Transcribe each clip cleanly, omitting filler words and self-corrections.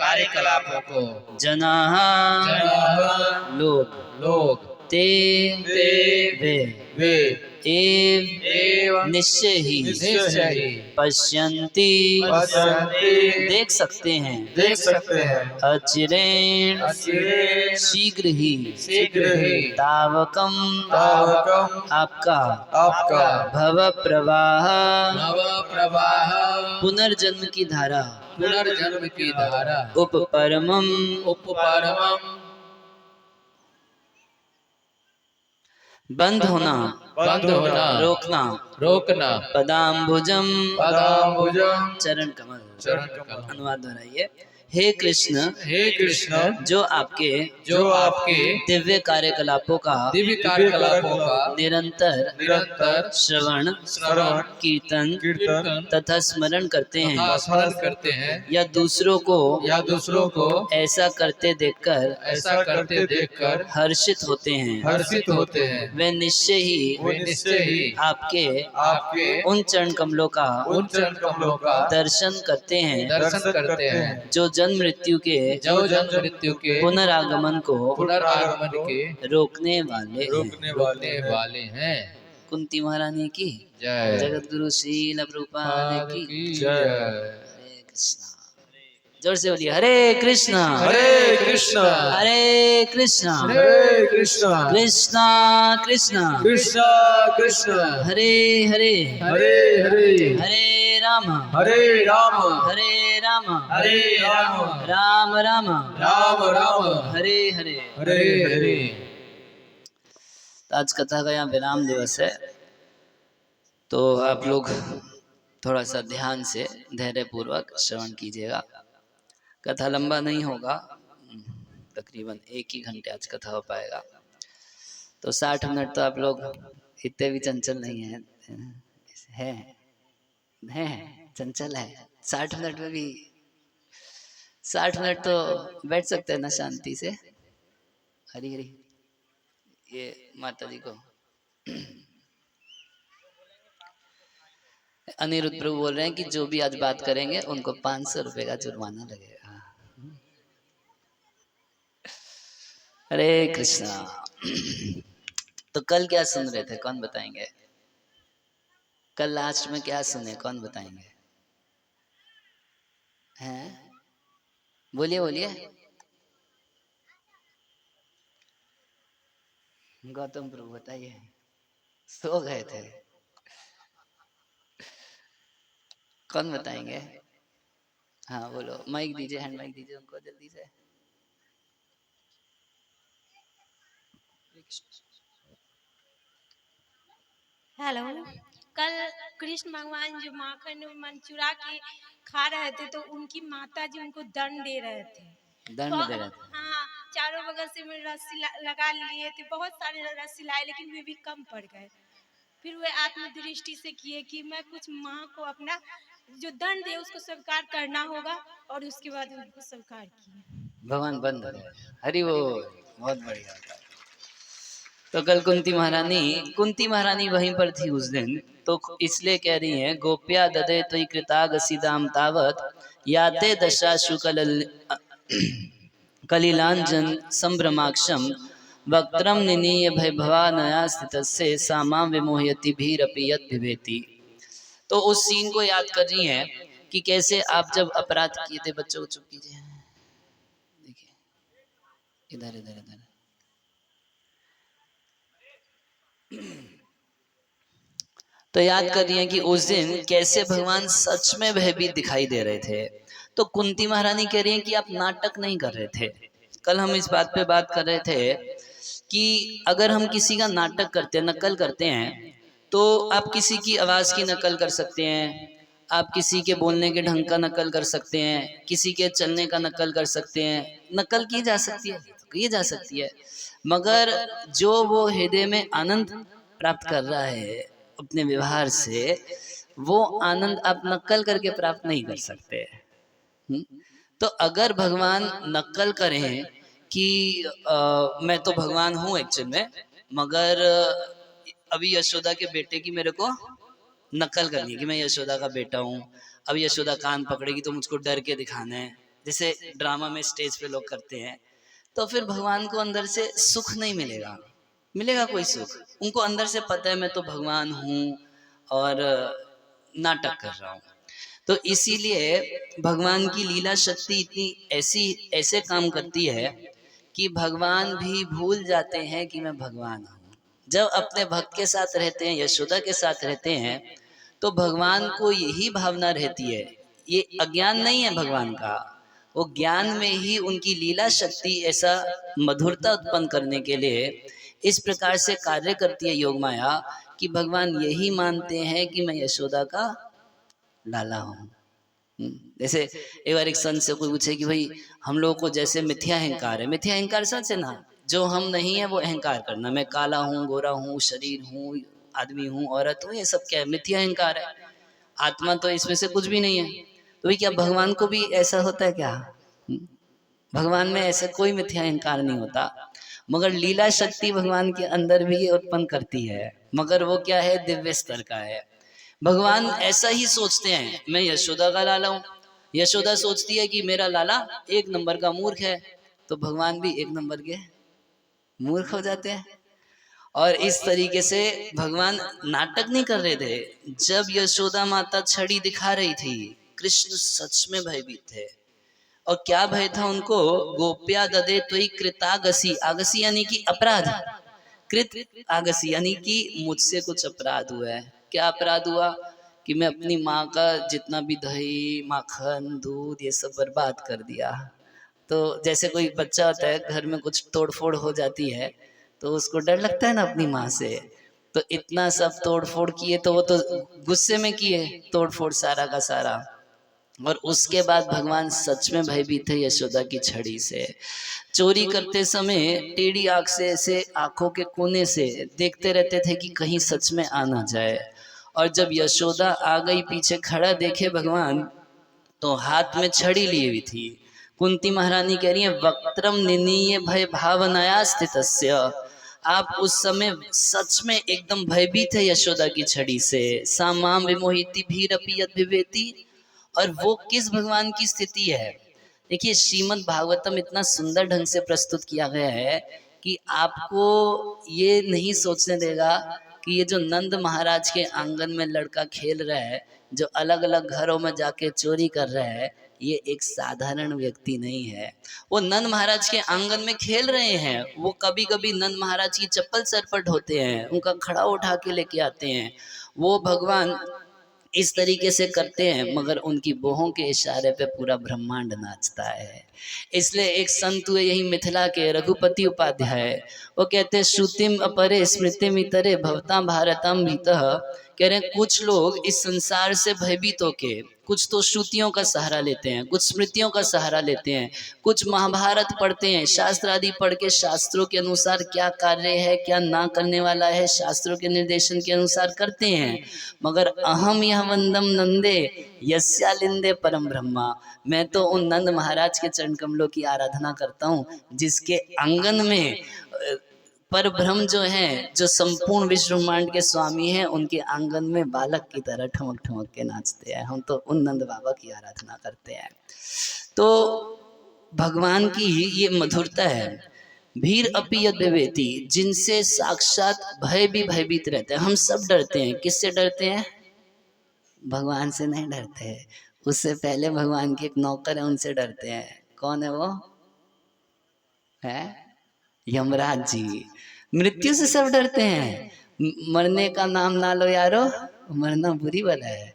कार्यकलापों को जनाः जनाः लोग ते वे एव निश्चय ही पश्यन्ति देख सकते हैं अचिरेण शीघ्र ही तावकम आपका भव प्रवाह पुनर्जन्म की धारा उपपरमम बंद होना रोकना पदाम्बुजम चरण कमल अनुवाद दोहराइए। हे कृष्ण जो आपके दिव्य कार्यकलापों का निरंतर श्रवण कीर्तन तथा स्मरण करते हैं या दूसरों को ऐसा करते देखकर हर्षित होते हैं वे निश्चय ही आपके उन चरण कमलों का दर्शन करते हैं जो जन्म मृत्यु के पुनरागमन के रोकने वाले हैं। कुंती महारानी की जय। जगत गुरु श्रील प्रभुपाद की जय। हरे कृष्णा। जोर से बोलिए हरे कृष्णा कृष्णा कृष्णा कृष्णा हरे हरे हरे राम राम हरे हरे। आज कथा का यहाँ विराम दिवस है, तो आप लोग थोड़ा सा ध्यान से धैर्य पूर्वक श्रवण कीजिएगा। कथा लंबा नहीं होगा, तकरीबन 1 ही घंटे आज कथा हो पाएगा। तो 60 मिनट तो आप लोग इतने भी चंचल नहीं है चंचल है। 60 मिनट में भी 60 मिनट तो बैठ सकते हैं ना शांति से। हरी हरी ये माता जी को अनिरुद्ध प्रभु बोल रहे हैं कि जो भी आज बात करेंगे उनको 500 रुपए का जुर्माना लगेगा। हरे कृष्णा। तो कल क्या सुन रहे थे, कौन बताएंगे? कल लास्ट में क्या सुने, कौन बताएंगे? हैं? बोलिए गौतम प्रभु बताइए। सो गए थे, कौन बताएंगे? हाँ बोलो, माइक दीजिए, हैंड माइक दीजिए उनको जल्दी से। हेलो। कल कृष्ण भगवान जो माखन मन चुरा के खा रहे थे तो उनकी माता जी उनको दंड दे रहे थे। हाँ, चारों बगल से रस्सी लगा लिए थे, बहुत सारे रस्सी लाए लेकिन वे भी कम पड़ गए। फिर वे आत्मदृष्टि से किए कि मैं कुछ माँ को अपना जो दंड दे उसको स्वीकार करना होगा, और उसके बाद उनको स्वीकार किए। भगवान बंद हरि वो बहुत बढ़िया। तो कल कुंती महारानी वहीं पर थी उस दिन, तो इसलिए कह रही हैं गोप्या ददे तो कृतागसीदाम तावत याते दशाशु कलिलांजन संभ्रमाक्षम वक्त्रम निनीय भयभवा नया स्थितस्य सामां विमोहयति भीरपि यत् विभेति। तो उस सीन को याद कर रही हैं कि कैसे आप जब अपराध किए थे। बच्चों को चुप कीजिए, देखिए इधर तो याद कर रही हैं कि उस दिन कैसे भगवान सच में भयभीत दिखाई दे रहे थे। तो कुंती महारानी कह रही हैं कि आप नाटक नहीं कर रहे थे। कल हम इस बात पे बात कर रहे थे कि अगर हम किसी का नाटक करते हैं, नकल करते हैं, तो आप किसी की आवाज़ की नकल कर सकते हैं, आप किसी के बोलने के ढंग का नकल कर सकते हैं, किसी के चलने का नकल कर सकते हैं, नकल की जा सकती है, मगर जो वो हृदय में आनंद प्राप्त कर रहा है अपने व्यवहार से, वो आनंद आप नकल करके प्राप्त नहीं कर सकते। तो अगर भगवान नकल करें कि मैं तो भगवान हूँ एक्चुअल में, मगर अभी यशोदा के बेटे की मेरे को नकल करनी है कि मैं यशोदा का बेटा हूँ, अब यशोदा कान पकड़ेगी तो मुझको डर के दिखाना है, जैसे ड्रामा में स्टेज पे लोग करते हैं, तो फिर भगवान को अंदर से सुख नहीं मिलेगा, मिलेगा कोई सुख? उनको अंदर से पता है मैं तो भगवान हूँ और नाटक कर रहा हूँ। तो इसीलिए भगवान की लीला शक्ति इतनी ऐसे काम करती है कि भगवान भी भूल जाते हैं कि मैं भगवान हूँ। जब अपने भक्त के साथ रहते हैं, यशोदा के साथ रहते हैं, तो भगवान को यही भावना रहती है, ये अज्ञान नहीं है भगवान का, वो ज्ञान में ही उनकी लीला शक्ति ऐसा मधुरता उत्पन्न करने के लिए इस प्रकार से कार्य करती है योग माया कि भगवान यही मानते हैं कि मैं यशोदा का लाला हूँ। जैसे एक बार एक संत से कोई पूछे कि भाई हम लोगों को जैसे मिथ्या अहंकार है, मिथ्या अहंकार सच है ना, जो हम नहीं है वो अहंकार करना, मैं काला हूँ, गोरा हूँ, शरीर हूँ, आदमी हूँ, औरत हूँ, ये सब क्या है? मिथ्या अहंकार है। आत्मा तो इसमें से कुछ भी नहीं है। तो भाई क्या भगवान को भी ऐसा होता है क्या? भगवान में ऐसा कोई मिथ्या अहंकार नहीं होता, मगर लीला शक्ति भगवान के अंदर भी ये उत्पन्न करती है, मगर वो क्या है? दिव्य स्तर का है। भगवान ऐसा ही सोचते हैं, मैं यशोदा का लाला हूँ। यशोदा सोचती है कि मेरा लाला एक नंबर का मूर्ख है, तो भगवान भी एक नंबर के मूर्ख हो जाते हैं। और इस तरीके से भगवान नाटक नहीं कर रहे थे। जब यशोदा माता छड़ी दिखा रही थी, कृष्ण सच में भयभीत थे। और क्या भय था उनको? गोप्या ददे त्वयि कृतागसी, आगसी यानी कि अपराध, कृत आगसी यानी कि मुझसे कुछ अपराध हुआ है। क्या अपराध हुआ? कि मैं अपनी माँ का जितना भी दही, माखन, दूध ये सब बर्बाद कर दिया। तो जैसे कोई बच्चा होता है, घर में कुछ तोड़फोड़ हो जाती है तो उसको डर लगता है ना अपनी माँ से, तो इतना सब तोड़फोड़ किए, तो वो तो गुस्से में किए तोड़फोड़ सारा का सारा। और उसके बाद भगवान सच में भयभीत थे यशोदा की छड़ी से। चोरी करते समय टेढ़ी आंख से, ऐसे आंखों के कोने से देखते रहते थे कि कहीं सच में आ ना जाए। और जब यशोदा आ गई, पीछे खड़ा देखे भगवान, तो हाथ में छड़ी लिए हुई थी। कुंती महारानी कह रही है, वक्त्रम निनीय भय भावनाया स्थितस्य। आप उस समय सच में एकदम भयभीत है यशोदा की छड़ी से। सामाम विमोहिती भीरपि यद विवेति। और वो किस भगवान की स्थिति है? देखिए, श्रीमद् भागवतम इतना सुंदर ढंग से प्रस्तुत किया गया है कि आपको ये नहीं सोचने देगा कि ये जो नंद महाराज के आंगन में लड़का खेल रहा है, जो अलग अलग घरों में जाके चोरी कर रहा है, ये एक साधारण व्यक्ति नहीं है। वो नंद महाराज के आंगन में खेल रहे हैं। वो कभी कभी नंद महाराज की चप्पल सर पर ढोते हैं, उनका खड़ा उठा के लेके आते हैं। वो भगवान इस तरीके से करते हैं, मगर उनकी बोहों के इशारे पे पूरा ब्रह्मांड नाचता है। इसलिए एक संत हुए यही मिथिला के रघुपति उपाध्याय, वो कहते हैं, श्रुतिम अपरे स्मृतिम इतरे भवतां भारतम भीतः। कह रहे हैं कुछ लोग इस संसार से भयभीत होके कुछ तो श्रुतियों का सहारा लेते हैं, कुछ स्मृतियों का सहारा लेते हैं, कुछ महाभारत पढ़ते हैं, शास्त्र आदि पढ़ के शास्त्रों के अनुसार क्या कार्य है, क्या ना करने वाला है, शास्त्रों के निर्देशन के अनुसार करते हैं। मगर अहम यह वंदम नंदे यस्यालिंदे परम ब्रह्मा। मैं तो उन नंद महाराज के चरण कमलों की आराधना करता हूँ, जिसके आंगन में पर ब्रह्म जो हैं, जो संपूर्ण विश्व ब्रह्मांड के स्वामी हैं, उनके आंगन में बालक की तरह ठमक ठमक के नाचते हैं। हम तो उन नंद बाबा की आराधना करते हैं। तो भगवान की ये मधुरता है। भीर अपि यद विवेति, जिनसे साक्षात भय भी भयभीत रहते हैं। हम सब डरते हैं। किससे डरते हैं? भगवान से नहीं डरते हैं, उससे पहले भगवान के एक नौकर है, उनसे डरते हैं। कौन है वो? है यमराज जी। मृत्यु से सब डरते हैं। मरने का नाम ना लो यारो, मरना बुरी वाला है।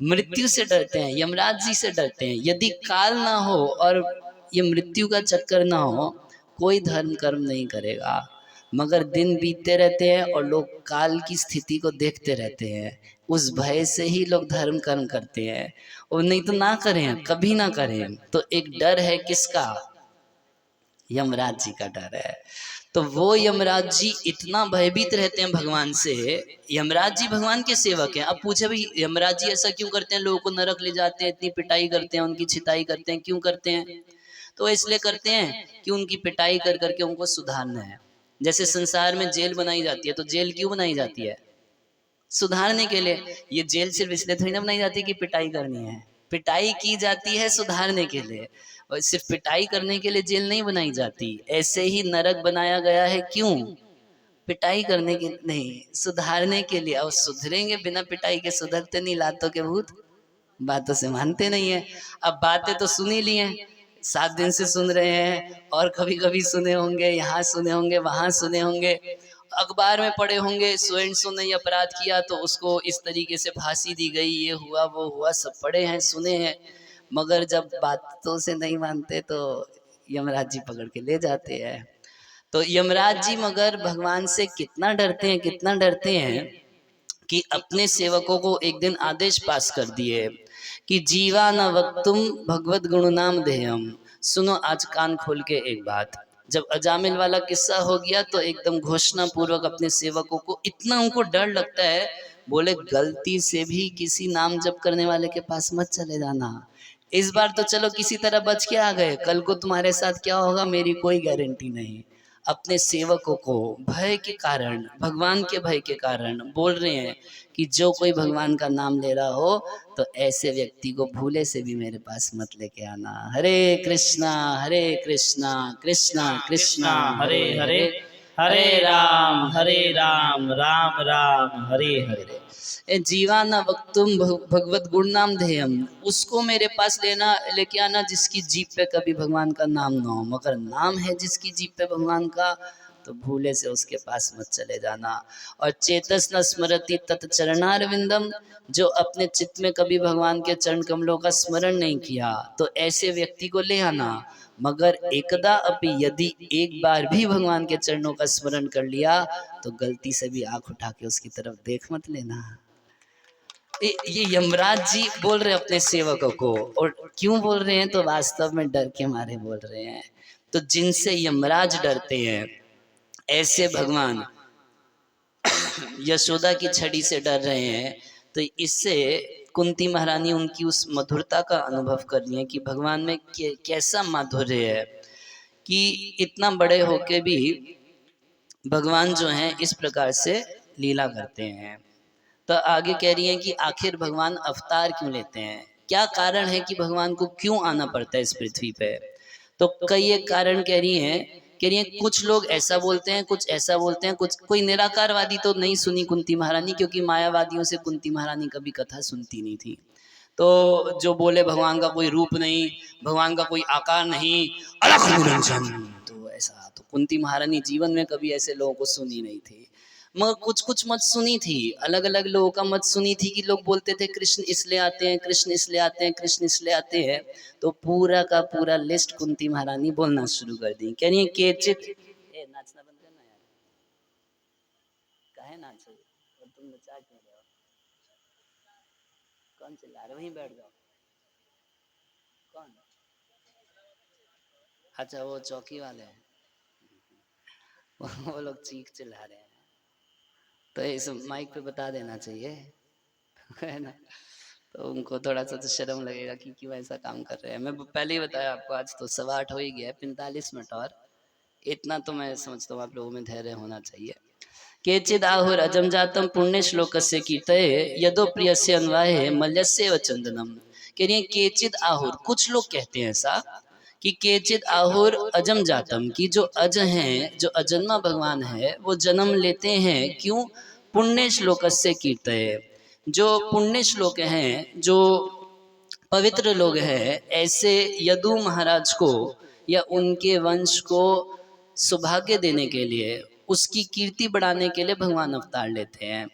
मृत्यु से डरते हैं, यमराज जी से डरते हैं। यदि काल ना हो और ये मृत्यु का चक्कर ना हो, कोई धर्म कर्म नहीं करेगा। मगर दिन बीतते रहते हैं और लोग काल की स्थिति को देखते रहते हैं, उस भय से ही लोग धर्म कर्म करते हैं। और नहीं तो ना करें, कभी ना करें। तो एक डर है, किसका? यमराज जी का डर है। तो वो यमराज जी इतना भयभीत रहते हैं भगवान से। यमराज जी भगवान के सेवक हैं। अब पूछे भाई यमराज जी ऐसा क्यों करते हैं? लोगों को नरक ले जाते हैं, इतनी पिटाई करते हैं, उनकी छिताई करते हैं, क्यों करते हैं? तो इसलिए करते हैं कि उनकी पिटाई कर करके उनको सुधारना है। जैसे संसार में जेल बनाई जाती है, तो जेल क्यों बनाई जाती है? सुधारने के लिए। ये जेल सिर्फ इसलिए थोड़ी ना बनाई जाती है कि पिटाई करनी है, पिटाई की जाती है सुधारने के लिए। और सिर्फ पिटाई करने के लिए जेल नहीं बनाई जाती, ऐसे ही नरक बनाया गया है। क्यों? पिटाई करने के नहीं, सुधारने के लिए। और सुधरेंगे बिना पिटाई के? सुधरते नहीं, लातों के भूत बातों से मानते नहीं है। अब बातें तो सुन ही ली हैं, 7 दिन से सुन रहे हैं, और कभी कभी सुने होंगे, यहाँ सुने होंगे, वहां सुने होंगे, अखबार में पढ़े होंगे, सो एंड सो ने अपराध किया तो उसको इस तरीके से फांसी दी गई, ये हुआ वो हुआ, सब पढ़े हैं, सुने हैं। मगर जब बातों से नहीं मानते तो यमराज जी पकड़ के ले जाते हैं। तो यमराज जी मगर भगवान से कितना डरते हैं, कितना डरते हैं कि अपने सेवकों को एक दिन आदेश पास कर दिए कि जीवा न वक्तुम भगवत गुणनाम देहम। सुनो आज कान खोल के एक बात, जब अजामिल वाला किस्सा हो गया तो एकदम घोषणा पूर्वक अपने सेवकों को, इतना उनको डर लगता है, बोले गलती से भी किसी नाम जप करने वाले के पास मत चले जाना। इस बार तो चलो किसी तरह बच के आ गए, कल को तुम्हारे साथ क्या होगा मेरी कोई गारंटी नहीं। अपने सेवकों को भय के कारण, भगवान के भय के कारण बोल रहे हैं कि जो कोई भगवान का नाम ले रहा हो तो ऐसे व्यक्ति को भूले से भी मेरे पास मत लेके आना। हरे कृष्णा कृष्णा कृष्णा हरे हरे, हरे राम राम राम हरे हरे। जीवाना वक्तुम भगवत गुण नाम ध्येयम, उसको मेरे पास लेके आना जिसकी जीप पे कभी भगवान का नाम ना हो। मगर नाम है जिसकी जीप पे भगवान का, तो भूले से उसके पास मत चले जाना। और चेतस न स्मरति तत् चरणारविंदम, जो अपने चित्त में कभी भगवान के चरण कमलों का स्मरण नहीं किया तो ऐसे व्यक्ति को ले आना। मगर एकदा अपि यदि एक बार भी भगवान के चरणों का स्मरण कर लिया तो गलती से भी आंख उठा के उसकी तरफ देख मत लेना। ये यमराज जी बोल रहे हैं अपने सेवकों को, और क्यों बोल रहे हैं तो वास्तव में डर के मारे बोल रहे हैं। तो जिनसे यमराज डरते हैं ऐसे भगवान यशोदा की छड़ी से डर रहे हैं। तो इससे कुंती महारानी उनकी उस मधुरता का अनुभव कर रही है कि भगवान में कैसा माधुर्य है कि इतना बड़े होके भी भगवान जो हैं इस प्रकार से लीला करते हैं। तो आगे कह रही हैं कि आखिर भगवान अवतार क्यों लेते हैं, क्या कारण है कि भगवान को क्यों आना पड़ता है इस पृथ्वी पे। तो कई एक कारण कह रही हैं कुछ लोग ऐसा बोलते हैं, कुछ ऐसा बोलते हैं, कुछ कोई निराकारवादी तो नहीं सुनी कुंती महारानी, क्योंकि मायावादियों से कुंती महारानी कभी कथा सुनती नहीं थी। तो जो बोले भगवान का कोई रूप नहीं, भगवान का कोई आकार नहीं, अलख निरंजन, तो ऐसा तो कुंती महारानी जीवन में कभी ऐसे लोगों को सुनी नहीं थी। मगर कुछ कुछ मत सुनी थी, अलग अलग लोगों का मत सुनी थी कि लोग बोलते थे कृष्ण इसलिए आते हैं, कृष्ण इसलिए आते हैं, कृष्ण इसलिए आते हैं। तो पूरा का पूरा लिस्ट कुंती महारानी बोलना शुरू कर दी। कह रही है केचित, ए नाचना बंद करना यार, काहे नाच रहे हो, तुम नचा क्यों रहे हो, कौन चिल्ला रहे, वहीं बैठ जाओ। कौन? अच्छा वो चौकी वाले हैं, वो लोग चीख चिल्ला रहे हैं। तो इस माइक पे बता देना चाहिए है ना, तो उनको थोड़ा सा तो शर्म लगेगा कि क्यों ऐसा काम कर रहे हैं। मैं पहले ही बताया आपको, आज तो 8:15 हो ही गया, 45 मिनट और, इतना तो मैं समझता हूँ आप लोगों में धैर्य होना चाहिए। केचिद आहुर अजम जातम पुण्य श्लोकस्य कीर्तये यदो प्रियस्य अन्वाये मल्यस्य व चंदनम। कह रही है केचिद आहुर, कुछ लोग कहते हैं ऐसा कि केचिद आहुर अजम जातम, की जो अज हैं, जो अजन्मा भगवान है वो जन्म लेते हैं। क्यों? पुण्य श्लोकस्य कीर्तये, जो पुण्य श्लोक हैं, जो पवित्र लोग हैं, ऐसे यदु महाराज को या उनके वंश को सौभाग्य देने के लिए, उसकी कीर्ति बढ़ाने के लिए भगवान अवतार लेते हैं।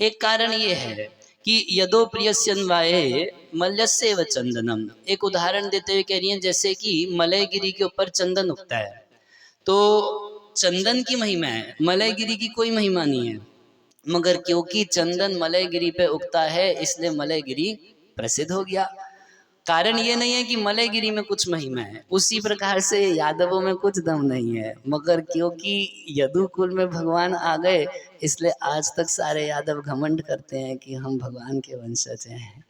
एक कारण ये है कि यदो प्रियस्यन्वाये मल्यस्य व चंदनम। एक उदाहरण देते हुए कह रही हैं जैसे कि मलयगिरी के ऊपर चंदन उगता है, तो चंदन की महिमा है, मलयगिरी की कोई महिमा नहीं है। मगर क्योंकि चंदन मलयगिरी पे उगता है इसलिए मलयगिरी प्रसिद्ध हो गया। कारण ये नहीं है कि मलयगिरी में कुछ महिमा है, उसी प्रकार से यादवों में कुछ दम नहीं है, मगर क्योंकि यदुकुल में भगवान आ गए इसलिए आज तक सारे यादव घमंड करते हैं कि हम भगवान के वंशज हैं,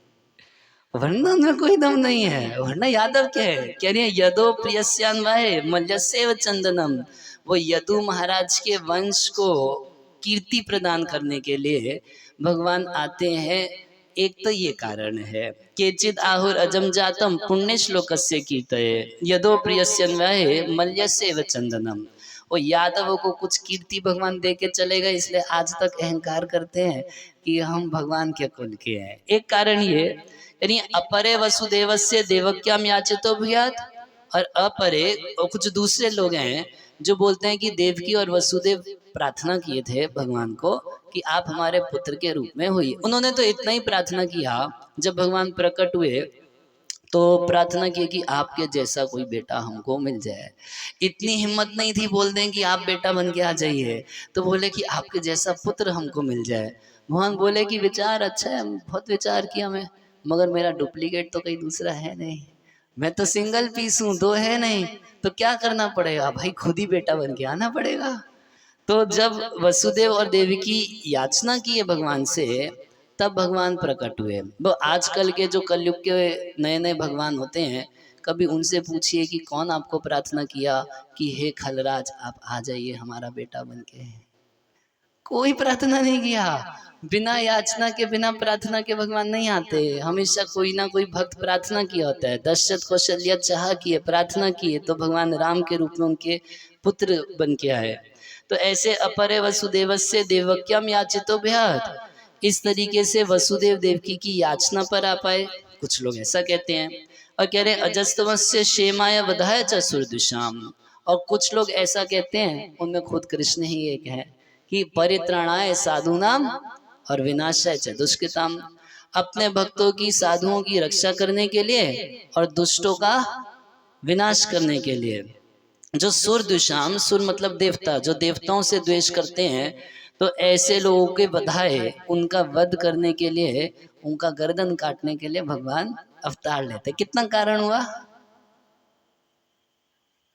वरना उनमें कोई दम नहीं है। वरना यादव क्या है? कह रही है यदो प्रियस्यान्वाये मल्यस्य चंदनम, वो यदु महाराज के वंश को कीर्ति प्रदान करने के लिए भगवान आते हैं एक तो ये कारण है। केचिद आहुर अजम जातम पुण्य श्लोकस्य कीर्तये यदो प्रियस्यन्वये मल्यस्य एव चंदनम। वो यादवों को कुछ कीर्ति भगवान दे के चले गए, इसलिए आज तक अहंकार करते हैं कि हम भगवान के कुल के हैं। एक कारण ये, यानी अपरे वसुदेवस्य देवक्याम याचितो भूयात्, और अपरे और कुछ दूसरे लोग हैं जो बोलते हैं कि देवकी और वसुदेव प्रार्थना किए थे भगवान को कि आप हमारे पुत्र के रूप में हुई। उन्होंने तो इतना ही प्रार्थना किया, जब भगवान प्रकट हुए तो प्रार्थना की कि आपके जैसा कोई बेटा हमको मिल जाए। इतनी हिम्मत नहीं थी बोल दें कि आप बेटा बन के आ जाइए, तो बोले कि आपके जैसा पुत्र हमको मिल जाए। भगवान बोले कि विचार अच्छा है, बहुत विचार किया मैं, मगर मेरा डुप्लीकेट तो कहीं दूसरा है नहीं, मैं तो सिंगल पीस हूँ, दो है नहीं, तो क्या करना पड़ेगा भाई, खुद ही बेटा बन के आना पड़ेगा। तो जब वसुदेव और देवी की याचना की है भगवान से, तब भगवान प्रकट हुए। वो आजकल के जो कलयुग के नए नए भगवान होते हैं, कभी उनसे पूछिए कि कौन आपको प्रार्थना किया कि हे खलराज आप आ जाइए हमारा बेटा बन के। कोई प्रार्थना नहीं किया। बिना याचना के, बिना प्रार्थना के भगवान नहीं आते। हमेशा कोई ना कोई भक्त प्रार्थना किया होता है। दशरथ कौशल्या चाह किए, प्रार्थना किए, तो भगवान राम के रूप में उनके पुत्र बन के आए। तो ऐसे अपरे वसुदेवस्य देवक्यम याचितो भयात, इस तरीके से वसुदेव देवकी की याचना पर आ पाए, कुछ लोग ऐसा कहते हैं। और कह रहे अजस्तवस्य क्षेमाय वधाय च सुरदुषाम, और कुछ लोग ऐसा कहते हैं, उनमें खुद कृष्ण ही एक है कि परित्राणाय साधुनाम और विनाशाय च दुष्कृताम, अपने भक्तों की, साधुओं की रक्षा करने के लिए और दुष्टों का विनाश करने के लिए। जो सुर दुशाम, सुर मतलब देवता, जो देवताओं से द्वेष करते हैं, तो ऐसे लोगों के बधाए, उनका वध करने के लिए, उनका गर्दन काटने के लिए भगवान अवतार लेते। कितना कारण हुआ,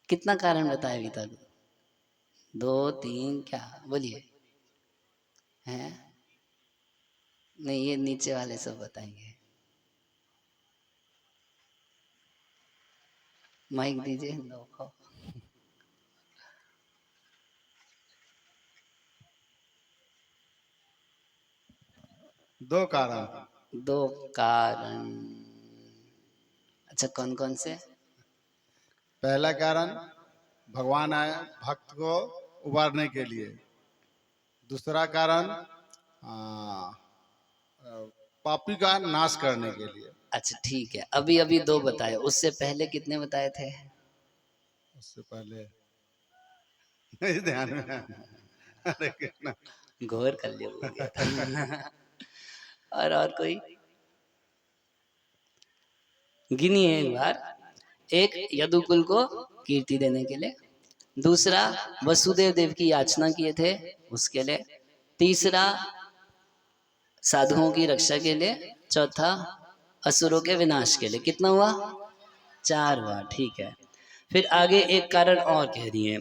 कितना कारण बताया अभी तक? 2 3 क्या बोलिए हैं? नहीं, ये नीचे वाले सब बताएंगे। माइक दीजिए। दो 2 कारण। 2 कारण। अच्छा, कौन कौन से? पहला कारण, भगवान आए भक्त को उबारने के लिए। दूसरा कारण, पापी का नाश करने के लिए। अच्छा ठीक है, अभी अभी 2 बताए, उससे पहले कितने बताए थे? उससे पहले नहीं ध्यान में है। हरे कृष्णा। घोर कलयुग हो गया था। और कोई गिनिए एक बार। एक यदुकुल को कीर्ति देने के लिए, दूसरा वसुदेव देव की याचना किए थे उसके लिए, तीसरा साधुओं की रक्षा के लिए, चौथा असुरों के विनाश के लिए। कितना हुआ? 4 हुआ। ठीक है, फिर आगे एक कारण और कह रही है,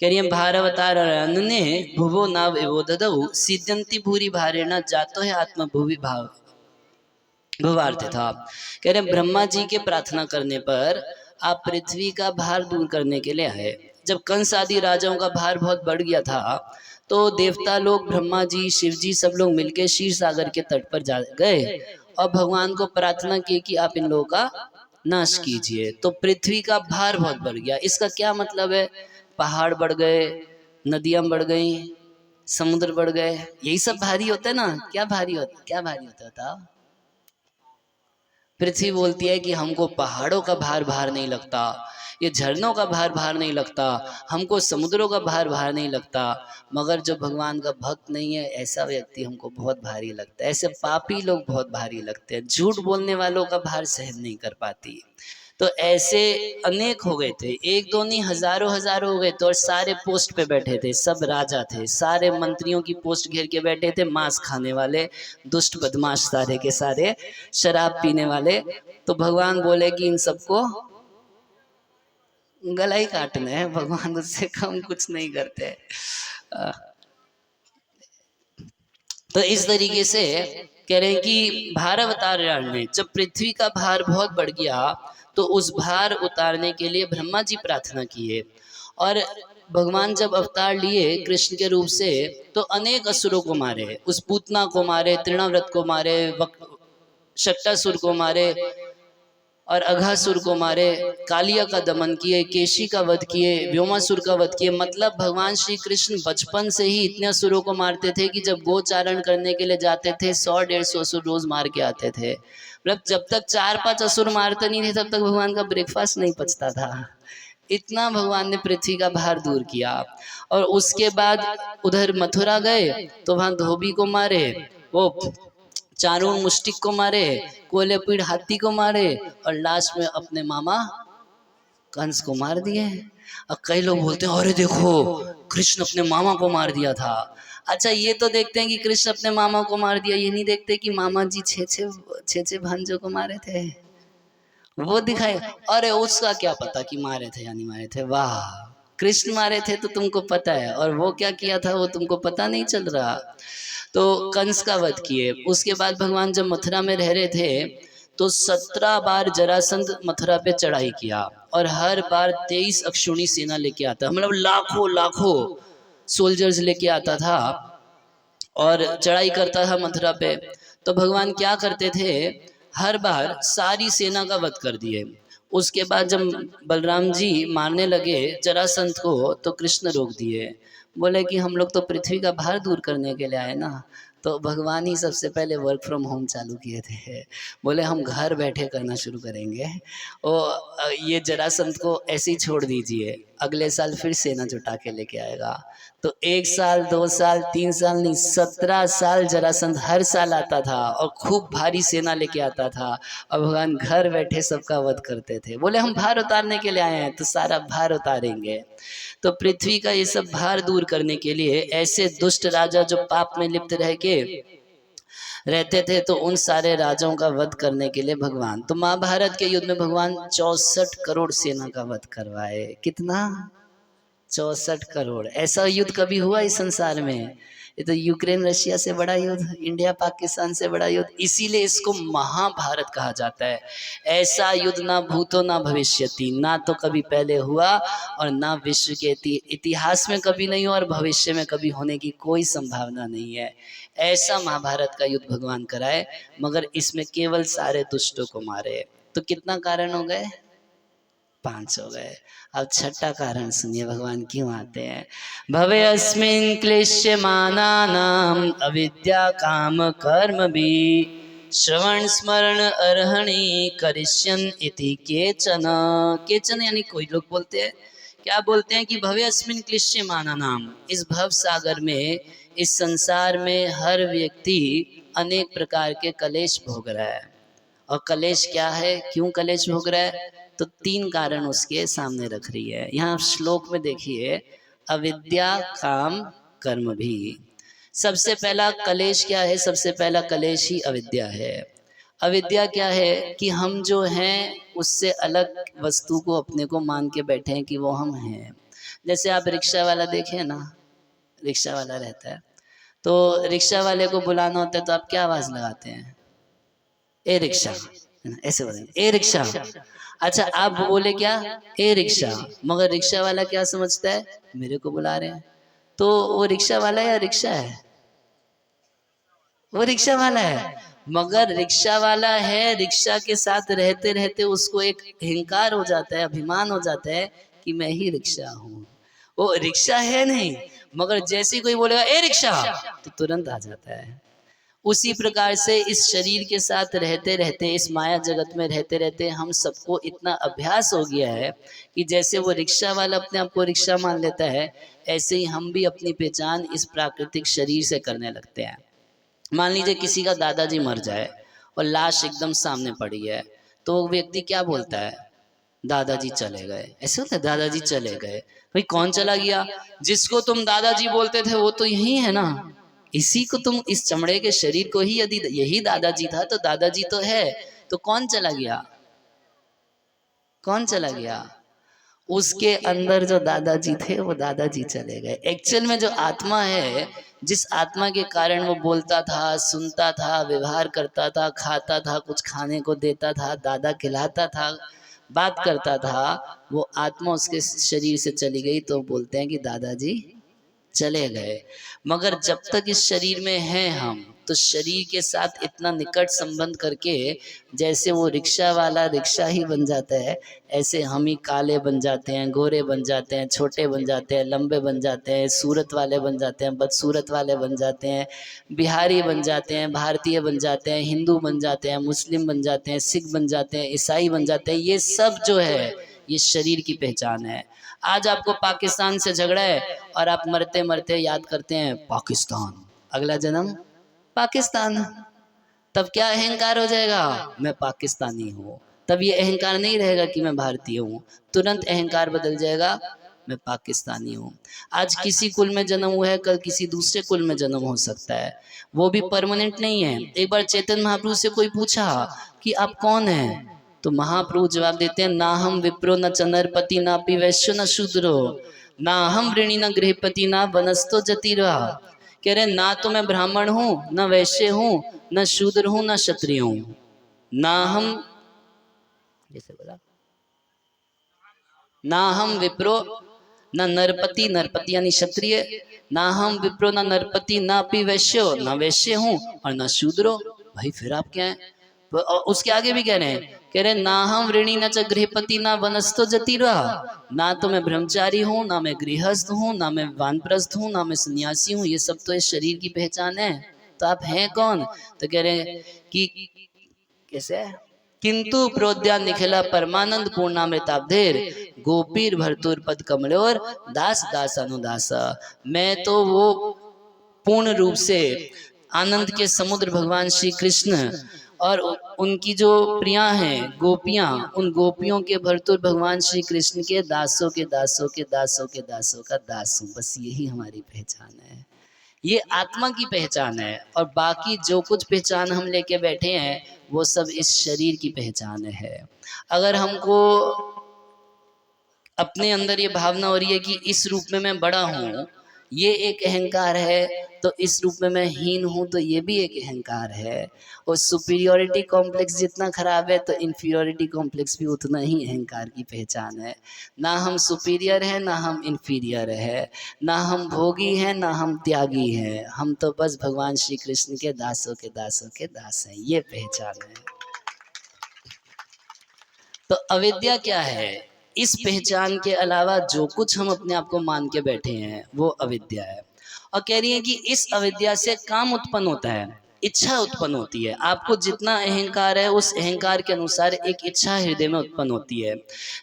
कह रही है भारवतार ने भुवो नाव एवो ददौ सिद्ध्यंति भूरि भारेण जातो है आत्मा भूवि भाव भवार्थ था। कह रहे ब्रह्मा जी के प्रार्थना करने पर आप पृथ्वी का भार दूर करने के लिए आए। जब कंस आदि राजाओं का भार बहुत बढ़ गया था, तो देवता लोग, ब्रह्मा जी, शिव जी, सब लोग मिलकर क्षीर सागर के तट पर जा गए और भगवान को प्रार्थना की कि आप इन लोगों का नाश कीजिए। तो पृथ्वी का भार बहुत बढ़ गया। इसका क्या मतलब है? पहाड़ बढ़ गए, नदियां बढ़ गई, समुद्र बढ़ गए, यही सब भारी होता है ना। क्या भारी होता, क्या भारी होता था? पृथ्वी बोलती है कि हमको पहाड़ों का भार नहीं लगता, ये झरनों का भार नहीं लगता, हमको समुद्रों का भार नहीं लगता, मगर जो भगवान का भक्त नहीं है ऐसा व्यक्ति हमको बहुत भारी लगता है। ऐसे पापी लोग बहुत भारी लगते हैं, झूठ बोलने वालों का भार सहन नहीं कर पाती। तो ऐसे अनेक हो गए थे, एक दो नहीं, हजारों हजारों हो गए थे, और सारे पोस्ट पे बैठे थे, सब राजा थे, सारे मंत्रियों की पोस्ट घेर के बैठे थे, मांस खाने वाले दुष्ट बदमाश सारे के सारे, शराब पीने वाले। तो भगवान बोले कि इन सबको गला ही काटना है, भगवान उससे कम कुछ नहीं करते। तो इस तरीके से कह रहे हैं कि भार अवतार ने जब पृथ्वी का भार बहुत बढ़ गया, तो उस भार उतारने के लिए ब्रह्मा जी प्रार्थना किए, और भगवान जब अवतार लिए कृष्ण के रूप से, तो अनेक असुरों को मारे, उस पूतना को मारे, तृणाव्रत को मारे, शक्टासुर को मारे और अघासुर को मारे, कालिया का दमन किए, केशी का वध किए, व्योमासुर का वध किए। मतलब भगवान श्री कृष्ण बचपन से ही इतने असुरों को मारते थे कि जब गोचारण करने के लिए जाते थे 100-150 असुर रोज मार के आते थे। मतलब जब तक 4-5 असुर मारते नहीं थे तब तक भगवान का ब्रेकफास्ट नहीं पचता था। इतना भगवान ने पृथ्वी का भार दूर किया। और उसके बाद उधर मथुरा गए तो वहां धोबी को मारे, वो चारून मुष्टिक को मारे, कोलेपीड़ हाथी को मारे और लास्ट में अपने मामा कंस को मार दिए। अब कई लोग बोलते हैं अरे देखो कृष्ण अपने मामा को मार दिया था। अच्छा ये तो देखते हैं कि कृष्ण अपने मामा को मार दिया, ये नहीं देखते कि मामा जी छे भांजों को मारे थे। वो दिखाए, अरे उसका क्या पता कि मारे थे या नहीं मारे थे। वाह, कृष्ण मारे थे तो तुमको पता है, और वो क्या किया था वो तुमको पता नहीं चल रहा। तो कंस का वध किए। उसके बाद भगवान जब मथुरा में रह रहे थे तो 17 बार जरासंध मथुरा पे चढ़ाई किया और हर बार 23 अक्षुणी सेना लेके आता, मतलब लाखों लाखों सोल्जर्स लेके आता था और चढ़ाई करता था मथुरा पे। तो भगवान क्या करते थे, हर बार सारी सेना का वध कर दिए। उसके बाद जब बलराम जी मारने लगे जरासंध को तो कृष्ण रोक दिए, बोले कि हम लोग तो पृथ्वी का भार दूर करने के लिए आए ना। तो भगवान ही सबसे पहले वर्क फ्रॉम होम चालू किए थे, बोले हम घर बैठे करना शुरू करेंगे। और ये जरासंध को ऐसे ही छोड़ दीजिए, अगले साल फिर सेना जुटा के लेके आएगा। तो 1 साल 2 साल 3 साल नहीं 17 साल जरासंध हर साल आता था और खूब भारी सेना लेके आता था और भगवान घर बैठे सबका वध करते थे। बोले हम भार उतारने के लिए आए हैं तो सारा भार उतारेंगे। तो पृथ्वी का ये सब भार दूर करने के लिए ऐसे दुष्ट राजा जो पाप में लिप्त रह के रहते थे तो उन सारे राजाओं का वध करने के लिए भगवान, तो महाभारत के युद्ध में भगवान 64 करोड़ सेना का वध करवाए। कितना? 64 करोड़। ऐसा युद्ध कभी हुआ इस संसार में? ये तो यूक्रेन रशिया से बड़ा युद्ध, इंडिया पाकिस्तान से बड़ा युद्ध, इसीलिए इसको महाभारत कहा जाता है। ऐसा युद्ध ना भूतो ना भविष्यति, ना तो कभी पहले हुआ और ना विश्व के इतिहास में कभी नहीं हुआ और भविष्य में कभी होने की कोई संभावना नहीं है। ऐसा महाभारत का युद्ध भगवान कराए, मगर इसमें केवल सारे दुष्टों को मारे। तो कितना कारण हो गए? 5 हो गए। अब छठा कारण सुनिए भगवान क्यों आते हैं। भवे अस्मिन् क्लिश्यमानानाम् अविद्या काम कर्म भी श्रवण स्मरण अर्हणि करिष्यन् इति केचन। केचन यानी कोई लोग बोलते हैं, क्या बोलते हैं कि भवे अस्मिन् क्लिश्यमानानाम्, इस भव सागर में, इस संसार में हर व्यक्ति अनेक प्रकार के कलेश भोग रहा है। और कलेश क्या है, क्यों कलेश भोग रहा है? तो 3 कारण उसके सामने रख रही है। यहाँ श्लोक में देखिए, अविद्या काम कर्म भी। सबसे पहला कलेश क्या है? सबसे पहला कलेश ही अविद्या है। अविद्या क्या है कि हम जो हैं उससे अलग वस्तु को अपने को मान के बैठे हैं कि वो हम हैं। जैसे आप रिक्शा वाला देखें ना, रिक्शा वाला रहता है तो रिक्शा वाले को बुलाना होता है तो आप क्या आवाज़ लगाते हैं? ए रिक्शा, ऐसे बोलेंगे ए रिक्शा। अच्छा आप बोले क्या? ए रिक्शा, मगर रिक्शा वाला क्या समझता है? मेरे को बुला रहे हैं। तो वो रिक्शा वाला या रिक्शा है? वो रिक्शा वाला है, मगर रिक्शा वाला है, रिक्शा के साथ रहते रहते उसको एक अहंकार हो जाता है, अभिमान हो जाता है कि मैं ही रिक्शा हूँ। वो रिक्शा है नहीं, मगर जैसे ही कोई बोलेगा ए रिक्शा तो तुरंत आ जाता है। उसी प्रकार से इस शरीर के साथ रहते रहते, इस माया जगत में रहते रहते हम सबको इतना अभ्यास हो गया है कि जैसे वो रिक्शा वाला अपने आप को रिक्शा मान लेता है, ऐसे ही हम भी अपनी पहचान इस प्राकृतिक शरीर से करने लगते हैं। मान लीजिए किसी का दादाजी मर जाए और लाश एकदम सामने पड़ी है, तो वो व्यक्ति क्या बोलता है? दादाजी चले गए। ऐसे होता है, दादाजी चले गए। भाई कौन चला गया? जिसको तुम दादाजी बोलते थे वो तो यही है ना, इसी को तुम, इस चमड़े के शरीर को ही यदि यही दादाजी था तो दादाजी तो है, तो कौन चला गया? कौन चला गया? उसके अंदर जो दादाजी थे वो दादाजी चले गए। एक्चुअल में जो आत्मा है, जिस आत्मा के कारण वो बोलता था, सुनता था, व्यवहार करता था, खाता था, कुछ खाने को देता था, दादा खिलाता था, बात करता था, वो आत्मा उसके शरीर से चली गई तो बोलते हैं कि दादाजी चले गए। मगर जब तक इस शरीर में हैं हम तो शरीर के साथ इतना निकट संबंध करके जैसे वो रिक्शा वाला रिक्शा ही बन जाता है, ऐसे हम ही काले बन जाते हैं, गोरे बन जाते हैं, छोटे बन जाते हैं, लंबे बन जाते हैं, सूरत वाले बन जाते हैं, बदसूरत वाले बन जाते हैं, बिहारी बन जाते हैं, भारतीय बन जाते हैं, हिंदू बन जाते हैं, मुस्लिम बन जाते हैं, सिख बन जाते हैं, ईसाई बन जाते हैं। ये सब जो है ये शरीर की पहचान है। आज आपको पाकिस्तान से झगड़ा है और आप मरते मरते याद करते हैं पाकिस्तान, अगला जन्म पाकिस्तान। तब क्या अहंकार हो जाएगा, मैं पाकिस्तानी हूँ। तब ये अहंकार नहीं रहेगा कि मैं भारतीय हूँ, तुरंत अहंकार बदल जाएगा, मैं पाकिस्तानी हूँ। आज किसी कुल में जन्म हुआ है, कल किसी दूसरे कुल में जन्म हो सकता है, वो भी परमानेंट नहीं है। एक बार चैतन्य महाप्रभु से कोई पूछा कि आप कौन हैं, तो महाप्रभु जवाब देते हैं, ना हम विप्रो न चनरपति ना पि वैश्य न शूद्रो, ना हम ऋणी न गृहपति ना बनस्तो जतिरा। कह रहे ना तो मैं ब्राह्मण हूँ, न वैश्य हूँ, न शूद्र हूँ, न क्षत्रिय हूँ, ना हम, जैसे बोला, ना हम विप्रो न नरपति, नरपति यानी क्षत्रिय, ना हम विप्रो न नरपति ना पि वैश्यो, ना वैश्य हूँ और ना शूद्रो। भाई फिर आप क्या हैं? और उसके आगे भी कह रहे हैं, कह रहे ना हम ऋणी न च गृहपति ना वनस्तो जतिरा, ना तो मैं ब्रह्मचारी हूँ, ना मैं गृहस्थ हूँ, ना मैं वानप्रस्थ हूँ, ना मैं सन्यासी हूँ। ये सब तो इस शरीर की पहचान है। तो आप हैं कौन? तो कह रहे हैं कि कैसे है, किंतु प्रोद्या निखिला परमानंद पूर्णामृताब्धेर गोपीर भरतुर पद कमलोर दास दास अनुदास। मैं तो वो पूर्ण रूप से आनंद के समुद्र भगवान श्री कृष्ण और उनकी जो प्रिया हैं गोपियां, उन गोपियों के भरतुर भगवान श्री कृष्ण के दासों के दासों के दासों के दासों का दास हूँ। बस यही हमारी पहचान है, ये आत्मा की पहचान है। और बाकी जो कुछ पहचान हम लेके बैठे हैं वो सब इस शरीर की पहचान है। अगर हमको अपने अंदर ये भावना हो रही है कि इस रूप में मैं बड़ा हूँ, ये एक अहंकार है, तो इस रूप में मैं हीन हूँ, तो ये भी एक अहंकार है। और सुपीरियोरिटी कॉम्प्लेक्स जितना खराब है तो इन्फीरियोरिटी कॉम्प्लेक्स भी उतना ही अहंकार की पहचान है। ना हम सुपीरियर हैं, ना हम इन्फीरियर है, ना हम भोगी हैं, ना हम त्यागी हैं, हम तो बस भगवान श्री कृष्ण के दासों के दासों के दास हैं। ये पहचान है। तो अविद्या क्या है? इस पहचान के अलावा जो कुछ हम अपने आप को मान के बैठे हैं वो अविद्या है। और कह रही है कि इस अविद्या से काम उत्पन्न होता है, इच्छा उत्पन्न होती है। आपको जितना अहंकार है उस अहंकार के अनुसार एक इच्छा हृदय में उत्पन्न होती है।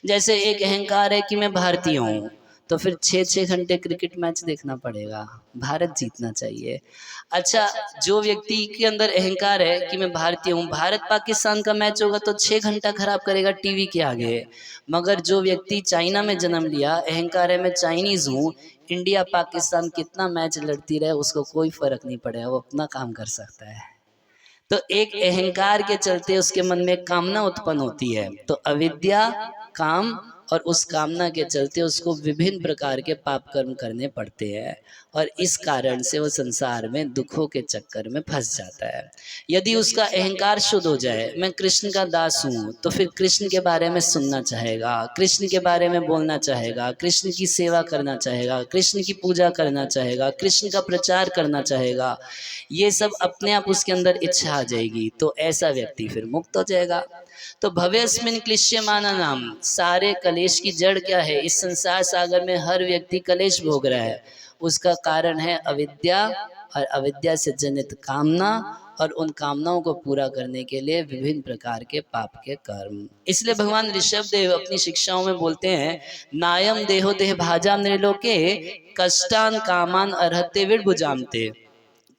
जैसे एक अहंकार है कि मैं भारतीय हूँ, तो फिर 6-6 घंटे क्रिकेट मैच देखना पड़ेगा, भारत जीतना चाहिए। अच्छा, जो व्यक्ति के अंदर अहंकार है कि मैं भारतीय हूँ, भारत पाकिस्तान का मैच होगा तो 6 घंटा खराब करेगा टीवी के आगे। मगर जो व्यक्ति चाइना में जन्म लिया, अहंकार है मैं चाइनीज़ हूँ, इंडिया पाकिस्तान कितना मैच लड़ती रहे उसको कोई फर्क नहीं पड़ेगा, वो अपना काम कर सकता है। तो एक अहंकार के चलते उसके मन में कामना उत्पन्न होती है। तो अविद्या, काम, और उस कामना के चलते उसको विभिन्न प्रकार के पाप कर्म करने पड़ते हैं और इस कारण से वो संसार में दुखों के चक्कर में फंस जाता है। यदि उसका अहंकार शुद्ध हो जाए, मैं कृष्ण का दास हूँ, तो फिर कृष्ण के बारे में सुनना चाहेगा, कृष्ण के बारे में बोलना चाहेगा, कृष्ण की सेवा करना चाहेगा, कृष्ण की पूजा करना चाहेगा, कृष्ण का प्रचार करना चाहेगा। ये सब अपने आप उसके अंदर इच्छा आ जाएगी, तो ऐसा व्यक्ति फिर मुक्त हो जाएगा। तो भवेस्मिन् क्लिश्यमाना नाम, सारे कलेश की जड़ क्या है? इस संसार सागर में हर व्यक्ति कलेश भोग रहा है, उसका कारण है अविद्या, और अविद्या से जनित कामना, और उन कामनाओं को पूरा करने के लिए विभिन्न प्रकार के पाप के कर्म। इसलिए भगवान ऋषभ देव अपनी शिक्षाओं में बोलते हैं, नायम देहो देह भाजा नृलोके कष्टान कामान अर्हते विडभुजामते।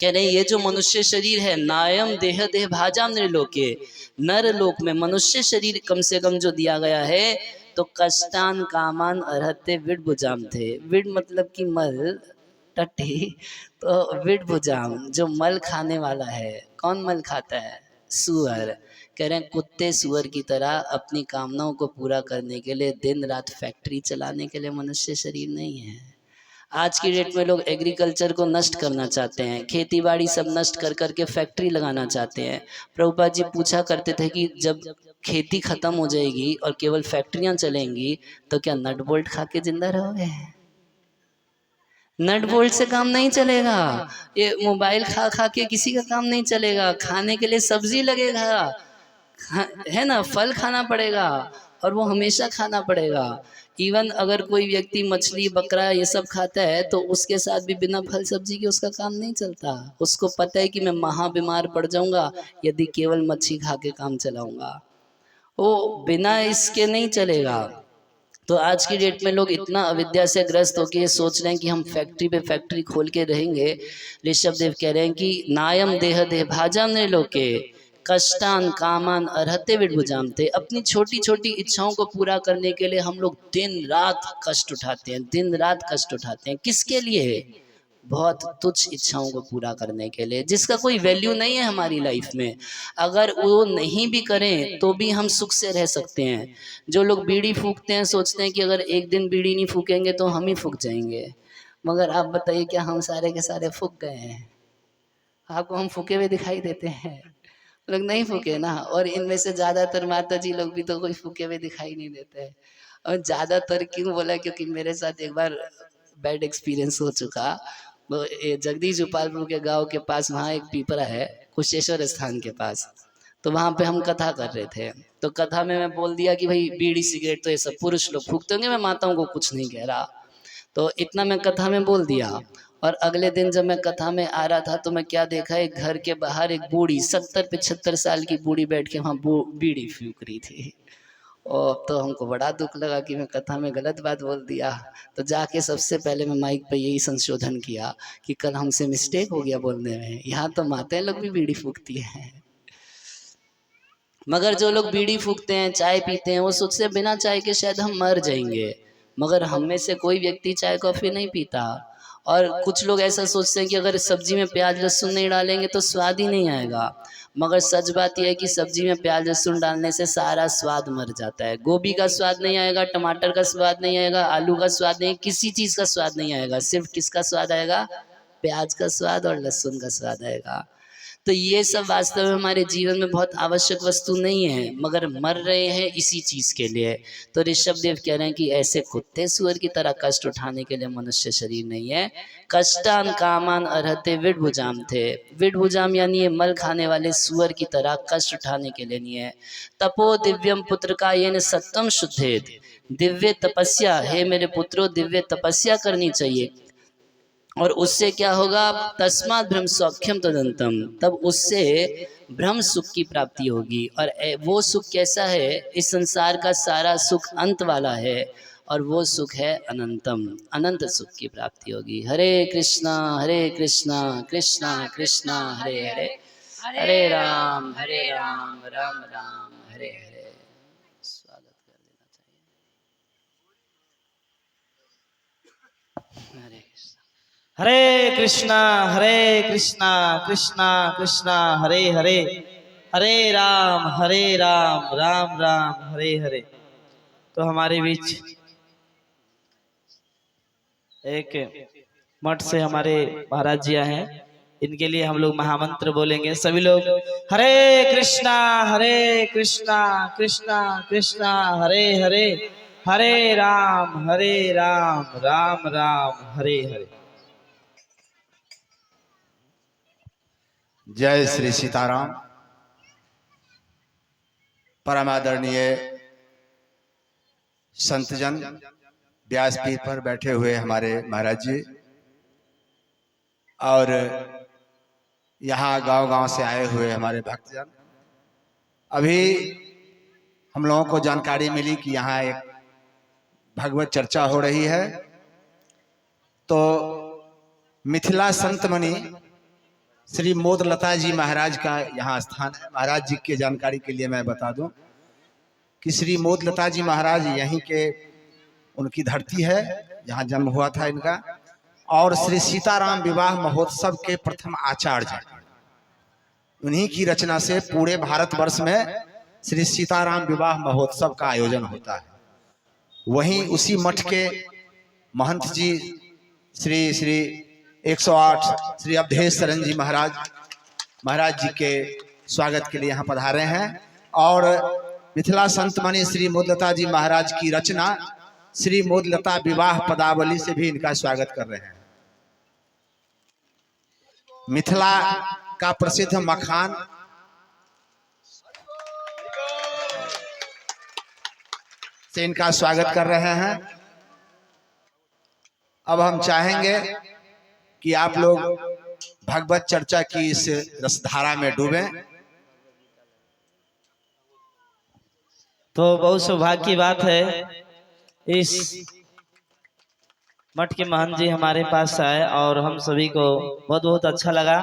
कह रहे ये जो मनुष्य शरीर है, नायम देह देह भाजाम नृलोके, नर लोक में मनुष्य शरीर कम से कम जो दिया गया है, तो कष्टान कामान अर्हते विड भुजाम थे। विड मतलब कि मल, टट्टी, तो विड भुजाम जो मल खाने वाला है। कौन मल खाता है? सुअर। कह रहे हैं कुत्ते सुअर की तरह अपनी कामनाओं को पूरा करने के लिए दिन रात फैक्ट्री चलाने के लिए मनुष्य शरीर नहीं है। आज की डेट में लोग एग्रीकल्चर को नष्ट करना चाहते हैं, खेती बाड़ी सब नष्ट कर करके फैक्ट्री लगाना चाहते हैं। प्रभुपाद जी पूछा करते थे कि जब खेती खत्म हो जाएगी और केवल फैक्ट्रियां चलेंगी तो क्या नट बोल्ट खा के जिंदा रहोगे? नट बोल्ट से काम नहीं चलेगा, ये मोबाइल खा खा के किसी का काम नहीं चलेगा, खाने के लिए सब्जी लगेगा, है ना, फल खाना पड़ेगा और वो हमेशा खाना पड़ेगा। इवन अगर कोई व्यक्ति मछली बकरा ये सब खाता है तो उसके साथ भी बिना फल सब्जी के उसका काम नहीं चलता। उसको पता है कि मैं महा बीमार पड़ जाऊंगा यदि केवल मच्छी खा के काम चलाऊंगा, वो बिना इसके नहीं चलेगा। तो आज की डेट में लोग इतना अविद्या से ग्रस्त होकर ये सोच रहे हैं कि हम फैक्ट्री पे फैक्ट्री खोल के रहेंगे। ऋषभ देव कह रहे हैं कि नायम देह देह भाजम ने लोके कष्टान कामान अर्हते विडभुजाम थे। अपनी छोटी छोटी इच्छाओं को पूरा करने के लिए हम लोग दिन रात कष्ट उठाते हैं, दिन रात कष्ट उठाते हैं। किसके लिए? बहुत तुच्छ इच्छाओं को पूरा करने के लिए, जिसका कोई वैल्यू नहीं है हमारी लाइफ में। अगर वो नहीं भी करें तो भी हम सुख से रह सकते हैं। जो लोग बीड़ी फूकते हैं सोचते हैं कि अगर एक दिन बीड़ी नहीं फूकेंगे तो हम ही फूक जाएंगे, मगर आप बताइए क्या हम सारे के सारे फूक गए हैं? आपको हम फूके हुए दिखाई देते हैं? लोग नहीं फूके ना। और इनमें से ज़्यादातर माता जी लोग भी तो कोई फूके हुए दिखाई नहीं देते। और ज़्यादातर क्यों बोला? क्योंकि मेरे साथ एक बार बैड एक्सपीरियंस हो चुका। वो ये जगदीश गोपालपुर के गांव के पास वहाँ एक पीपरा है, कुशेश्वर स्थान के पास। तो वहाँ पे हम कथा कर रहे थे, तो कथा में मैं बोल दिया कि भाई बीड़ी सिगरेट तो ये सब पुरुष लोग फूकते होंगे, मैं माताओं को कुछ नहीं कह रहा। तो इतना मैं कथा में बोल दिया। और अगले दिन जब मैं कथा में आ रहा था तो मैं क्या देखा, एक घर के बाहर एक बूढ़ी 70-75 साल की बूढ़ी बैठ के वहाँ बीड़ी फूक रही थी। और तो हमको बड़ा दुख लगा कि मैं कथा में गलत बात बोल दिया। तो जाके सबसे पहले मैं माइक पे यही संशोधन किया कि कल हमसे मिस्टेक हो गया बोलने में, यहाँ तो माताएं लोग भी बीड़ी फूकती हैं। मगर जो लोग बीड़ी फूकते हैं, चाय पीते हैं, वो सोचते हैं बिना चाय के शायद हम मर जाएंगे। मगर हम में से कोई व्यक्ति चाय कॉफ़ी नहीं पीता। और कुछ लोग ऐसा सोचते हैं कि अगर सब्जी में प्याज लहसुन नहीं डालेंगे तो स्वाद ही नहीं आएगा। मगर सच बात यह है कि सब्जी में प्याज लहसुन डालने से सारा स्वाद मर जाता है। गोभी का स्वाद नहीं आएगा, टमाटर का स्वाद नहीं आएगा, आलू का स्वाद नहीं, किसी चीज़ का स्वाद नहीं आएगा। सिर्फ किसका स्वाद आएगा? प्याज का स्वाद और लहसुन का स्वाद आएगा। तो ये सब वास्तव में हमारे जीवन में बहुत आवश्यक वस्तु नहीं है, मगर मर रहे हैं इसी चीज़ के लिए। तो ऋषभ देव कह रहे हैं कि ऐसे कुत्ते सुअर की तरह कष्ट उठाने के लिए मनुष्य शरीर नहीं है। कष्टान कामान अर्हते विडभुजाम थे। विडभुजाम यानी ये मल खाने वाले सुअर की तरह कष्ट उठाने के लिए नहीं है। तपो दिव्यम पुत्र का ये न सत्यम शुद्धेत। दिव्य तपस्या, हे मेरे पुत्रों दिव्य तपस्या करनी चाहिए। और उससे क्या होगा? तस्मात् ब्रह्म सौख्यम तदंतम, तब उससे ब्रह्म सुख की प्राप्ति होगी। और वो सुख कैसा है? इस संसार का सारा सुख अंत वाला है और वो सुख है अनंतम, अनंत सुख की प्राप्ति होगी। हरे कृष्णा कृष्णा कृष्णा हरे हरे, हरे राम राम राम हरे हरे। स्वागत कर देना चाहिए। हरे हरे कृष्णा कृष्णा कृष्णा हरे हरे, हरे राम राम राम हरे हरे। तो हमारे बीच एक मठ से हमारे महाराज जी आए हैं, इनके लिए हम लोग महामंत्र बोलेंगे। सभी लोग हरे कृष्णा कृष्णा कृष्णा हरे हरे, हरे राम राम राम हरे हरे। जय श्री सीताराम। परम आदरणीय संतजन, व्यासपीठ पर बैठे हुए हमारे महाराज जी और यहाँ गांव-गांव से आए हुए हमारे भक्तजन, अभी हम लोगों को जानकारी मिली कि यहाँ एक भगवत चर्चा हो रही है। तो मिथिला संतमणि श्री मोदलता जी महाराज का यहाँ स्थान है। महाराज जी की जानकारी के लिए मैं बता दूं कि श्री मोदलता जी महाराज यहीं के, उनकी धरती है, यहाँ जन्म हुआ था इनका। और श्री सीताराम विवाह महोत्सव के प्रथम आचार्य, उन्हीं की रचना से पूरे भारतवर्ष में श्री सीताराम विवाह महोत्सव का आयोजन होता है। वहीं उसी मठ के महंत जी श्री 108 श्री अवधेश शरण जी महाराज जी के स्वागत के लिए यहाँ पधारे हैं। और मिथिला संतमणि श्री मोदलता जी महाराज की रचना श्री मोदलता विवाह पदावली से भी इनका स्वागत कर रहे हैं। मिथिला का प्रसिद्ध मखान से इनका स्वागत कर रहे हैं। अब हम चाहेंगे कि आप लोग भगवत चर्चा की इस रसधारा में डूबें। तो बहुत सौभाग्य की बात है, इस मठ के महंत जी हमारे पास आए और हम सभी को बहुत बहुत अच्छा लगा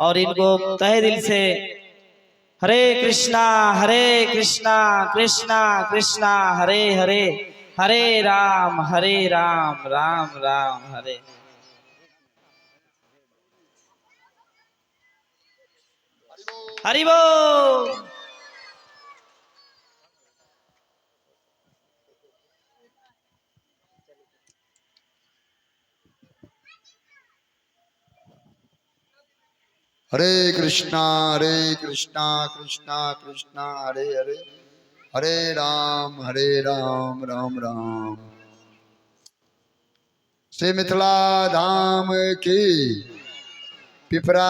और इनको तहे दिल से हरे कृष्णा कृष्णा कृष्णा हरे हरे, हरे राम राम राम हरे। हरि बोल। हरे कृष्णा कृष्णा कृष्णा हरे हरे, हरे राम राम राम। श्री मिथिला धाम की, पिपरा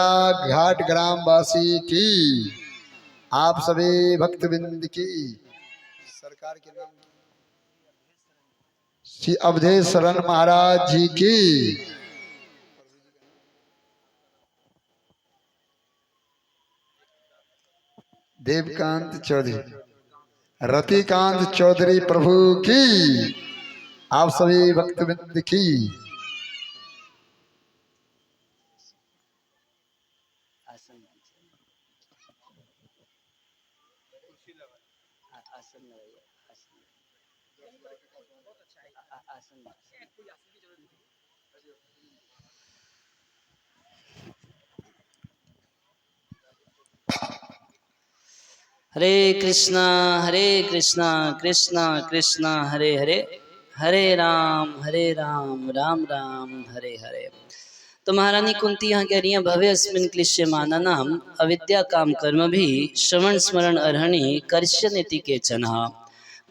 घाट ग्राम वासी की, आप सभी भक्तबिंद की, सरकार के नाम श्री अवधेश शरण महाराज जी की, देवकांत चौधरी, रतिकांत चौधरी प्रभु की, आप सभी भक्तबिंद की। हरे कृष्णा कृष्णा कृष्णा हरे हरे, हरे राम राम राम हरे हरे। तो महारानी कुंती यहाँ कह रही हैं, भव्य अस्मिन् क्लिश्य माननम अविद्या काम कर्म भी श्रवण स्मरण अर्हणि कर्ष्यन्ति केचन।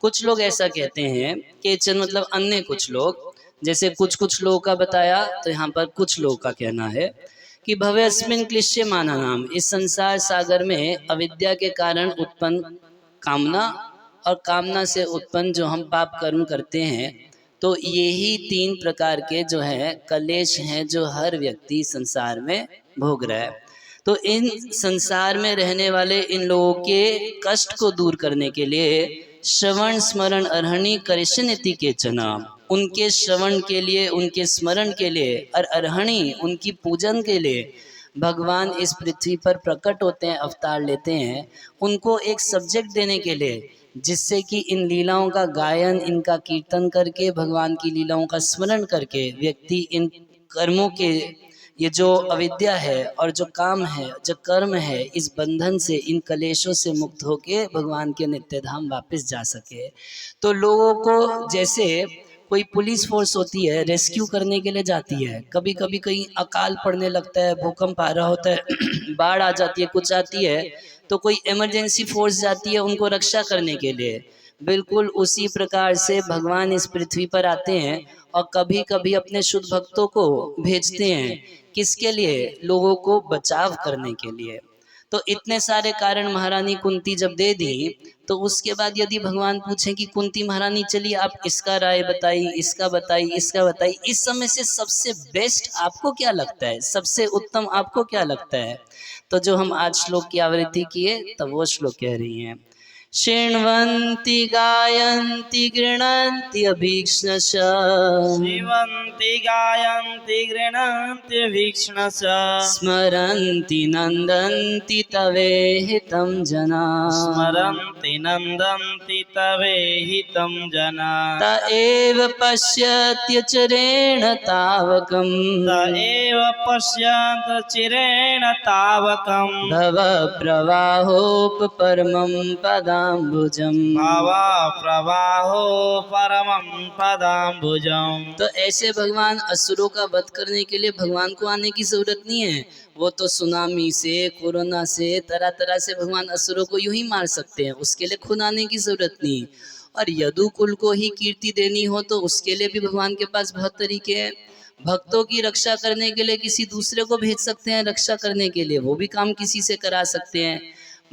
कुछ लोग ऐसा कहते हैं, केचन मतलब अन्य कुछ लोग, जैसे कुछ लोगों का बताया, तो यहाँ पर कुछ लोगों का कहना है कि भव्यस्मिन् क्लिश्य माननाम, इस संसार सागर में अविद्या के कारण उत्पन्न कामना और कामना से उत्पन्न जो हम पाप कर्म करते हैं, तो यही 3 प्रकार के जो है कलेश हैं जो हर व्यक्ति संसार में भोग रहा है। तो इन संसार में रहने वाले इन लोगों के कष्ट को दूर करने के लिए श्रवण स्मरण अर्हणि करिष्यन्ति केचन, उनके श्रवण के लिए, उनके स्मरण के लिए और अर्हणि उनकी पूजन के लिए भगवान इस पृथ्वी पर प्रकट होते हैं, अवतार लेते हैं, उनको एक सब्जेक्ट देने के लिए, जिससे कि इन लीलाओं का गायन, इनका कीर्तन करके, भगवान की लीलाओं का स्मरण करके व्यक्ति इन कर्मों के, ये जो अविद्या है और जो काम है, जो कर्म है, इस बंधन से, इन कलेशों से मुक्त होके भगवान के नित्य धाम वापस जा सके। तो लोगों को, जैसे कोई पुलिस फोर्स होती है, रेस्क्यू करने के लिए जाती है, कभी कभी कहीं अकाल पड़ने लगता है, भूकंप आ रहा होता है, बाढ़ आ जाती है, कुछ आती है, तो कोई इमरजेंसी फोर्स जाती है उनको रक्षा करने के लिए। बिल्कुल उसी प्रकार से भगवान इस पृथ्वी पर आते हैं और कभी कभी अपने शुद्ध भक्तों को भेजते हैं, किसके लिए? लोगों को बचाव करने के लिए। तो इतने सारे कारण महारानी कुंती जब दे दी, तो उसके बाद यदि भगवान पूछें कि कुंती महारानी चलिए आप इसका राय बताइए, इसका बताइए, इसका बताइए, इस समय से सबसे बेस्ट आपको क्या लगता है, सबसे उत्तम आपको क्या लगता है? तो जो हम आज श्लोक की आवृत्ति किए, तब वो श्लोक कह रही हैं, शृण्वन्ति गायन्ति गृह्णन्ति अभीक्ष्णश, श्रीवन्ति गायन्ति गृह्णन्ति अभीक्ष्णश, स्मरन्ति नन्दन्ति तवेहितं जना, स्मरन्ति नन्दन्ति तवेहितं जना, त एव पश्यत्यचरेण तावकम्, त एव पश्यन्त चिरेण तावकम्, भव प्रवाहोपपरमं पदाम्बुजम्, भव प्रवाहो परमं पदाम्बुजम्। तो ऐसे भगवान असुरों का वध करने के लिए भगवान को आने की जरूरत नहीं है। वो तो सुनामी से, कोरोना से, तरह तरह से भगवान असुरों को यूं ही मार सकते हैं, उसके लिए खुद आने की जरूरत नहीं। और यदु कुल को ही कीर्ति देनी हो तो उसके लिए भी भगवान के पास बहुत तरीके हैं। भक्तों की रक्षा करने के लिए किसी दूसरे को भेज सकते हैं रक्षा करने के लिए, वो भी काम किसी से करा सकते हैं,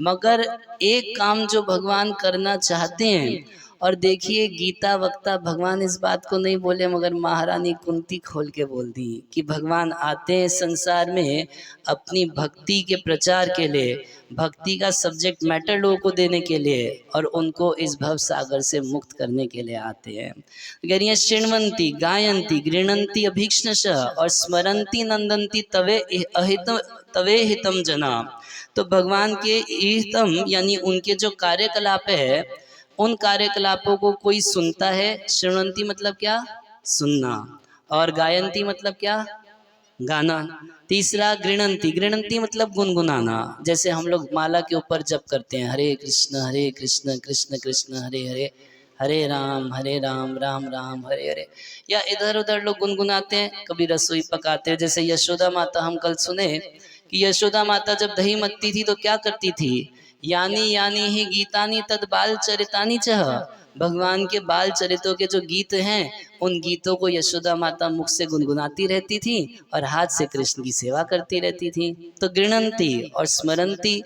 मगर एक काम जो भगवान करना चाहते हैं। और देखिए गीता वक्ता भगवान इस बात को नहीं बोले, मगर महारानी कुंती खोल के बोल दी कि भगवान आते हैं संसार में अपनी भक्ति के प्रचार के लिए, भक्ति का सब्जेक्ट मैटर लोगों को देने के लिए, और उनको इस भव सागर से मुक्त करने के लिए आते हैं। कह रही है शृण्वन्ति गायन्ति गृह्णन्ति अभीक्ष्णशः और स्मरन्ति नंदन्ति तवे हितम जना। तो भगवान के हितम यानी उनके जो कार्यकलाप है, उन कार्यकलापों को कोई सुनता है। शृण्वन्ति मतलब क्या? सुनना। और गायन्ति मतलब क्या? गाना। तीसरा गृह्णन्ति, गृह्णन्ति मतलब गुनगुनाना। जैसे हम लोग माला के ऊपर जप करते हैं, हरे कृष्ण कृष्ण कृष्ण हरे हरे, हरे राम राम राम हरे हरे, या इधर उधर लोग गुनगुनाते हैं। कभी रसोई पकाते हैं, जैसे यशोदा माता हम कल सुने कि यशोदा माता जब दही मथती थी तो क्या करती थी? यानी यानी ही गीतानी तद बाल चरितानी चह। भगवान के बाल चरितों के जो गीत हैं, उन गीतों को यशोदा माता मुख से गुनगुनाती रहती थी और हाथ से कृष्ण की सेवा करती रहती थी। तो गृह्णन्ति और स्मरन्ति,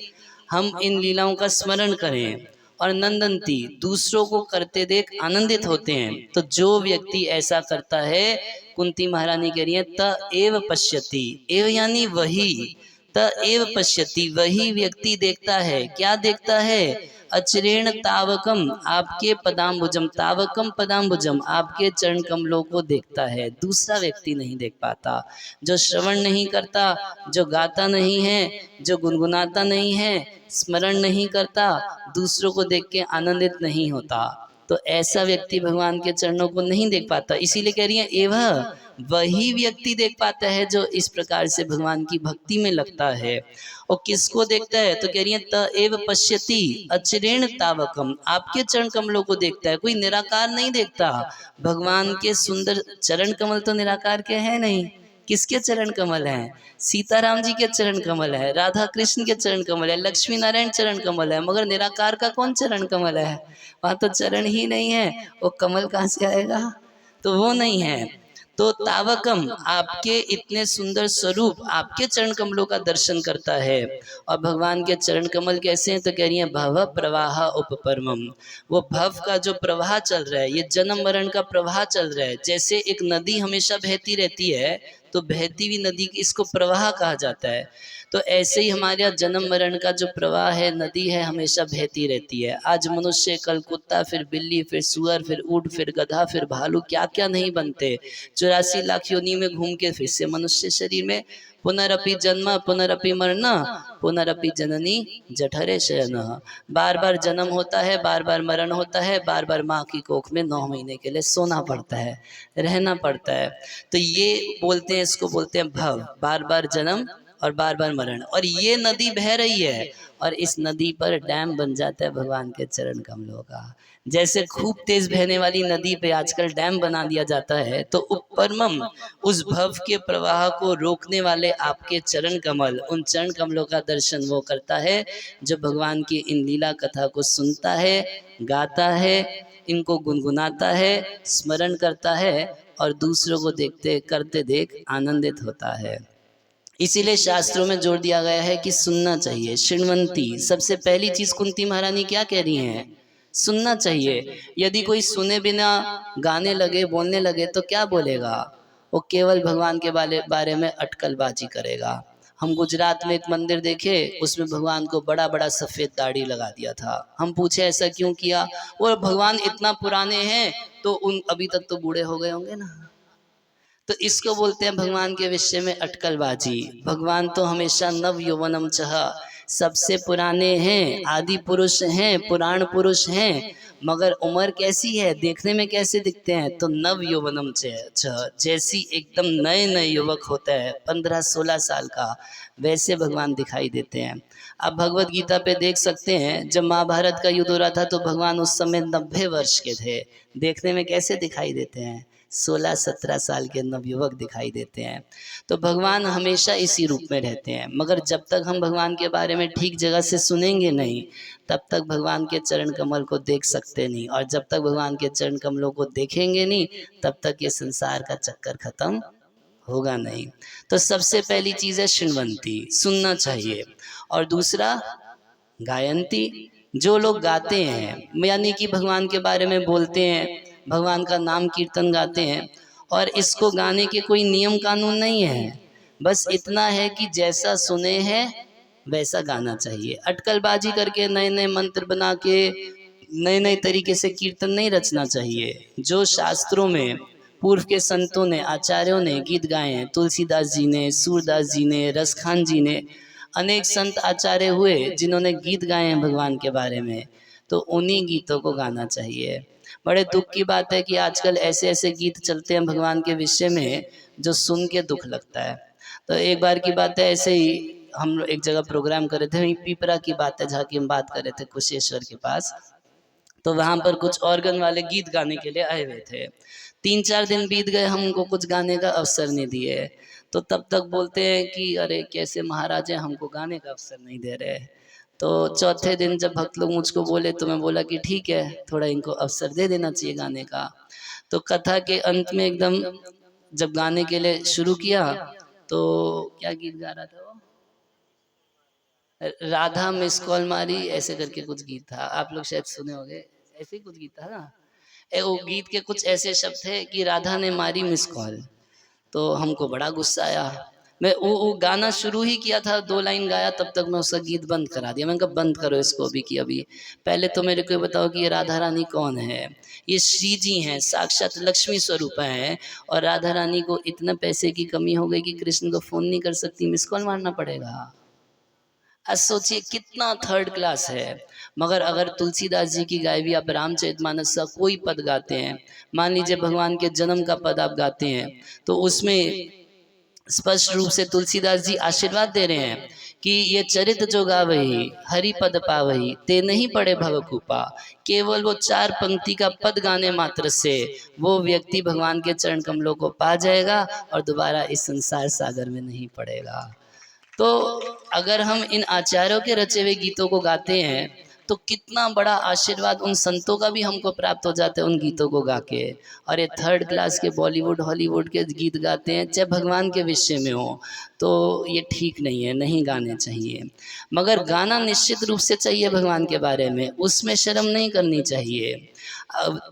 हम इन लीलाओं का स्मरण करें, और नंदन्ति दूसरों को करते देख आनंदित होते हैं। तो जो व्यक्ति ऐसा करता है, कुंती महारानी कह रही है त एव पश्यति, एव यानी वही, त एव पश्यति वही व्यक्ति देखता है। क्या देखता है? अचरेण तावकम, आपके पदाम्बुजम, तावकम पदाम्बुजम, आपके चरण कमलों को देखता है। दूसरा व्यक्ति नहीं देख पाता। जो श्रवण नहीं करता, जो गाता नहीं है, जो गुनगुनाता नहीं है, स्मरण नहीं करता, दूसरों को देख के आनंदित नहीं होता, तो ऐसा व्यक्ति भगवान के चरणों को नहीं देख पाता। इसीलिए कह रही है एवं वही व्यक्ति देख पाता है जो इस प्रकार से भगवान की भक्ति में लगता है। और किसको देखता है? तो कह रही है त एव पश्यति अचरेण तावकम, आपके चरण कमलों को देखता है। कोई निराकार नहीं देखता। भगवान के सुंदर चरण कमल तो निराकार के हैं नहीं। किसके चरण कमल हैं? सीताराम जी के चरण कमल है, राधा कृष्ण के चरण कमल है, लक्ष्मी नारायण चरण कमल है, मगर निराकार का कौन चरण कमल है? वहाँ तो चरण ही नहीं है, वो कमल कहाँ से आएगा? तो वो नहीं है। तो तावकम, आपके इतने सुंदर स्वरूप, आपके चरण कमलों का दर्शन करता है। और भगवान के चरण कमल कैसे हैं? तो कह रही है भव प्रवाह उपपरमम, वो भव का जो प्रवाह चल रहा है, ये जन्म मरण का प्रवाह चल रहा है। जैसे एक नदी हमेशा बहती रहती है, तो बहती हुई नदी इसको प्रवाह कहा जाता है। तो ऐसे ही हमारे जन्म मरण का जो प्रवाह है, नदी है, हमेशा बहती रहती है। आज मनुष्य, कल कुत्ता, फिर बिल्ली, फिर सुअर, फिर ऊंट, फिर गधा, फिर भालू, क्या क्या नहीं बनते। 84 लाख योनि में घूम के फिर से मनुष्य शरीर में, पुनरअपि जन्म पुनरअपि मरण पुनरअपि जननी जठरे शयन। बार बार जन्म होता है, बार बार मरण होता है, बार बार माँ की कोख में 9 महीने के लिए सोना पड़ता है, रहना पड़ता है। तो ये बोलते हैं, इसको बोलते हैं भव, बार बार जन्म और बार बार मरण। और ये नदी बह रही है, और इस नदी पर डैम बन जाता है भगवान के चरण कमलों का। जैसे खूब तेज बहने वाली नदी पे आजकल डैम बना दिया जाता है, तो उपरमम, उस भव के प्रवाह को रोकने वाले आपके चरण कमल, उन चरण कमलों का दर्शन वो करता है जो भगवान की इन लीला कथा को सुनता है, गाता है, इनको गुनगुनाता है, स्मरण करता है, और दूसरों को देखते करते देख आनंदित होता है। इसीलिए शास्त्रों में जोर दिया गया है कि सुनना चाहिए। शृण्वन्ति, सबसे पहली चीज कुंती महारानी क्या कह रही हैं? सुनना चाहिए। यदि कोई सुने बिना गाने लगे, बोलने लगे, तो क्या बोलेगा? वो केवल भगवान के बारे में अटकलबाजी करेगा। हम गुजरात में एक मंदिर देखे, उसमें भगवान को बड़ा बड़ा सफ़ेद दाढ़ी लगा दिया था। हम पूछे ऐसा क्यों किया? वो भगवान इतना पुराने हैं तो उन अभी तक तो बूढ़े हो गए होंगे ना। तो इसको बोलते हैं भगवान के विषय में अटकलबाजी। भगवान तो हमेशा नव यौवनम चह, सबसे पुराने हैं, आदि पुरुष हैं, पुराण पुरुष हैं, मगर उम्र कैसी है, देखने में कैसे दिखते हैं? तो नव यौवनम चह, जैसी एकदम नए नए युवक होता है 15-16 साल का, वैसे भगवान दिखाई देते हैं। आप भगवत गीता पे देख सकते हैं, जब महाभारत का युद्ध हो रहा था तो भगवान उस समय 90 वर्ष के थे। देखने में कैसे दिखाई देते हैं? 16-17 साल के नवयुवक दिखाई देते हैं। तो भगवान हमेशा इसी रूप में रहते हैं। मगर जब तक हम भगवान के बारे में ठीक जगह से सुनेंगे नहीं, तब तक भगवान के चरण कमल को देख सकते नहीं। और जब तक भगवान के चरण कमलों को देखेंगे नहीं, तब तक ये संसार का चक्कर खत्म होगा नहीं। तो सबसे पहली चीज़ है शृण्वन्ति, सुनना चाहिए। और दूसरा गायन्ति, जो लोग गाते हैं यानी कि भगवान के बारे में बोलते हैं, भगवान का नाम कीर्तन गाते हैं, और इसको गाने के कोई नियम कानून नहीं है, बस इतना है कि जैसा सुने हैं वैसा गाना चाहिए। अटकलबाजी करके नए नए मंत्र बना के नए नए तरीके से कीर्तन नहीं रचना चाहिए। जो शास्त्रों में पूर्व के संतों ने, आचार्यों ने गीत गाए हैं, तुलसीदास जी ने, सूरदास जी ने, रसखान जी ने, अनेक संत आचार्य हुए जिन्होंने गीत गाए हैं भगवान के बारे में, तो उन्हीं गीतों को गाना चाहिए। बड़े दुख की बात है कि आजकल ऐसे ऐसे गीत चलते हैं भगवान के विषय में जो सुन के दुख लगता है। तो एक बार की बात है, ऐसे ही हम एक जगह प्रोग्राम कर रहे थे, वहीं पिपरा की बात है जहाँ की हम बात कर रहे थे, कुशेश्वर के पास। तो वहाँ पर कुछ ऑर्गन वाले गीत गाने के लिए आए हुए थे। 3-4 दिन बीत गए, हम उनको कुछ गाने का अवसर नहीं दिए। तो तब तक बोलते हैं कि अरे कैसे महाराज हैं, हमको गाने का अवसर नहीं दे रहे। तो चौथे दिन जब भक्त लोग मुझको बोले तो मैं बोला कि ठीक है, थोड़ा इनको अवसर दे देना चाहिए गाने का। तो कथा के अंत में एकदम जब गाने के लिए शुरू किया तो क्या गीत गा रहा था वो, राधा मिस कॉल मारी ऐसे करके कुछ गीत था, आप लोग शायद सुने होंगे, ऐसे ही कुछ गीत था ना। वो गीत के कुछ ऐसे शब्द थे कि राधा ने मारी मिस कॉल। तो हमको बड़ा गुस्सा आया। मैं वो गाना शुरू ही किया था, 2 लाइन गाया, तब तक मैं उसका गीत बंद करा दिया। मैंने कहा बंद करो इसको अभी की अभी, पहले तो मेरे को बताओ कि ये राधा रानी कौन है। ये श्री जी हैं, साक्षात लक्ष्मी स्वरूपा हैं, और राधा रानी को इतना पैसे की कमी हो गई कि कृष्ण को फ़ोन नहीं कर सकती, मिस कॉल मारना पड़ेगा। आज सोचिए कितना थर्ड क्लास है। मगर अगर तुलसीदास जी की गाई हुई आप रामचरितमानस का कोई पद गाते हैं, मान लीजिए भगवान के जन्म का पद आप गाते हैं, तो उसमें स्पष्ट रूप से तुलसीदास जी आशीर्वाद दे रहे हैं कि ये चरित जो गावही हरि पद पावही ते नहीं पड़े भवकूपा। केवल वो 4 पंक्ति का पद गाने मात्र से वो व्यक्ति भगवान के चरण कमलों को पा जाएगा और दोबारा इस संसार सागर में नहीं पड़ेगा। तो अगर हम इन आचार्यों के रचे हुए गीतों को गाते हैं तो कितना बड़ा आशीर्वाद उन संतों का भी हमको प्राप्त हो जाता है उन गीतों को गा के। और ये थर्ड क्लास के बॉलीवुड हॉलीवुड के गीत गाते हैं, चाहे भगवान के विषय में हो, तो ये ठीक नहीं है, नहीं गाने चाहिए। मगर गाना निश्चित रूप से चाहिए भगवान के बारे में, उसमें शर्म नहीं करनी चाहिए।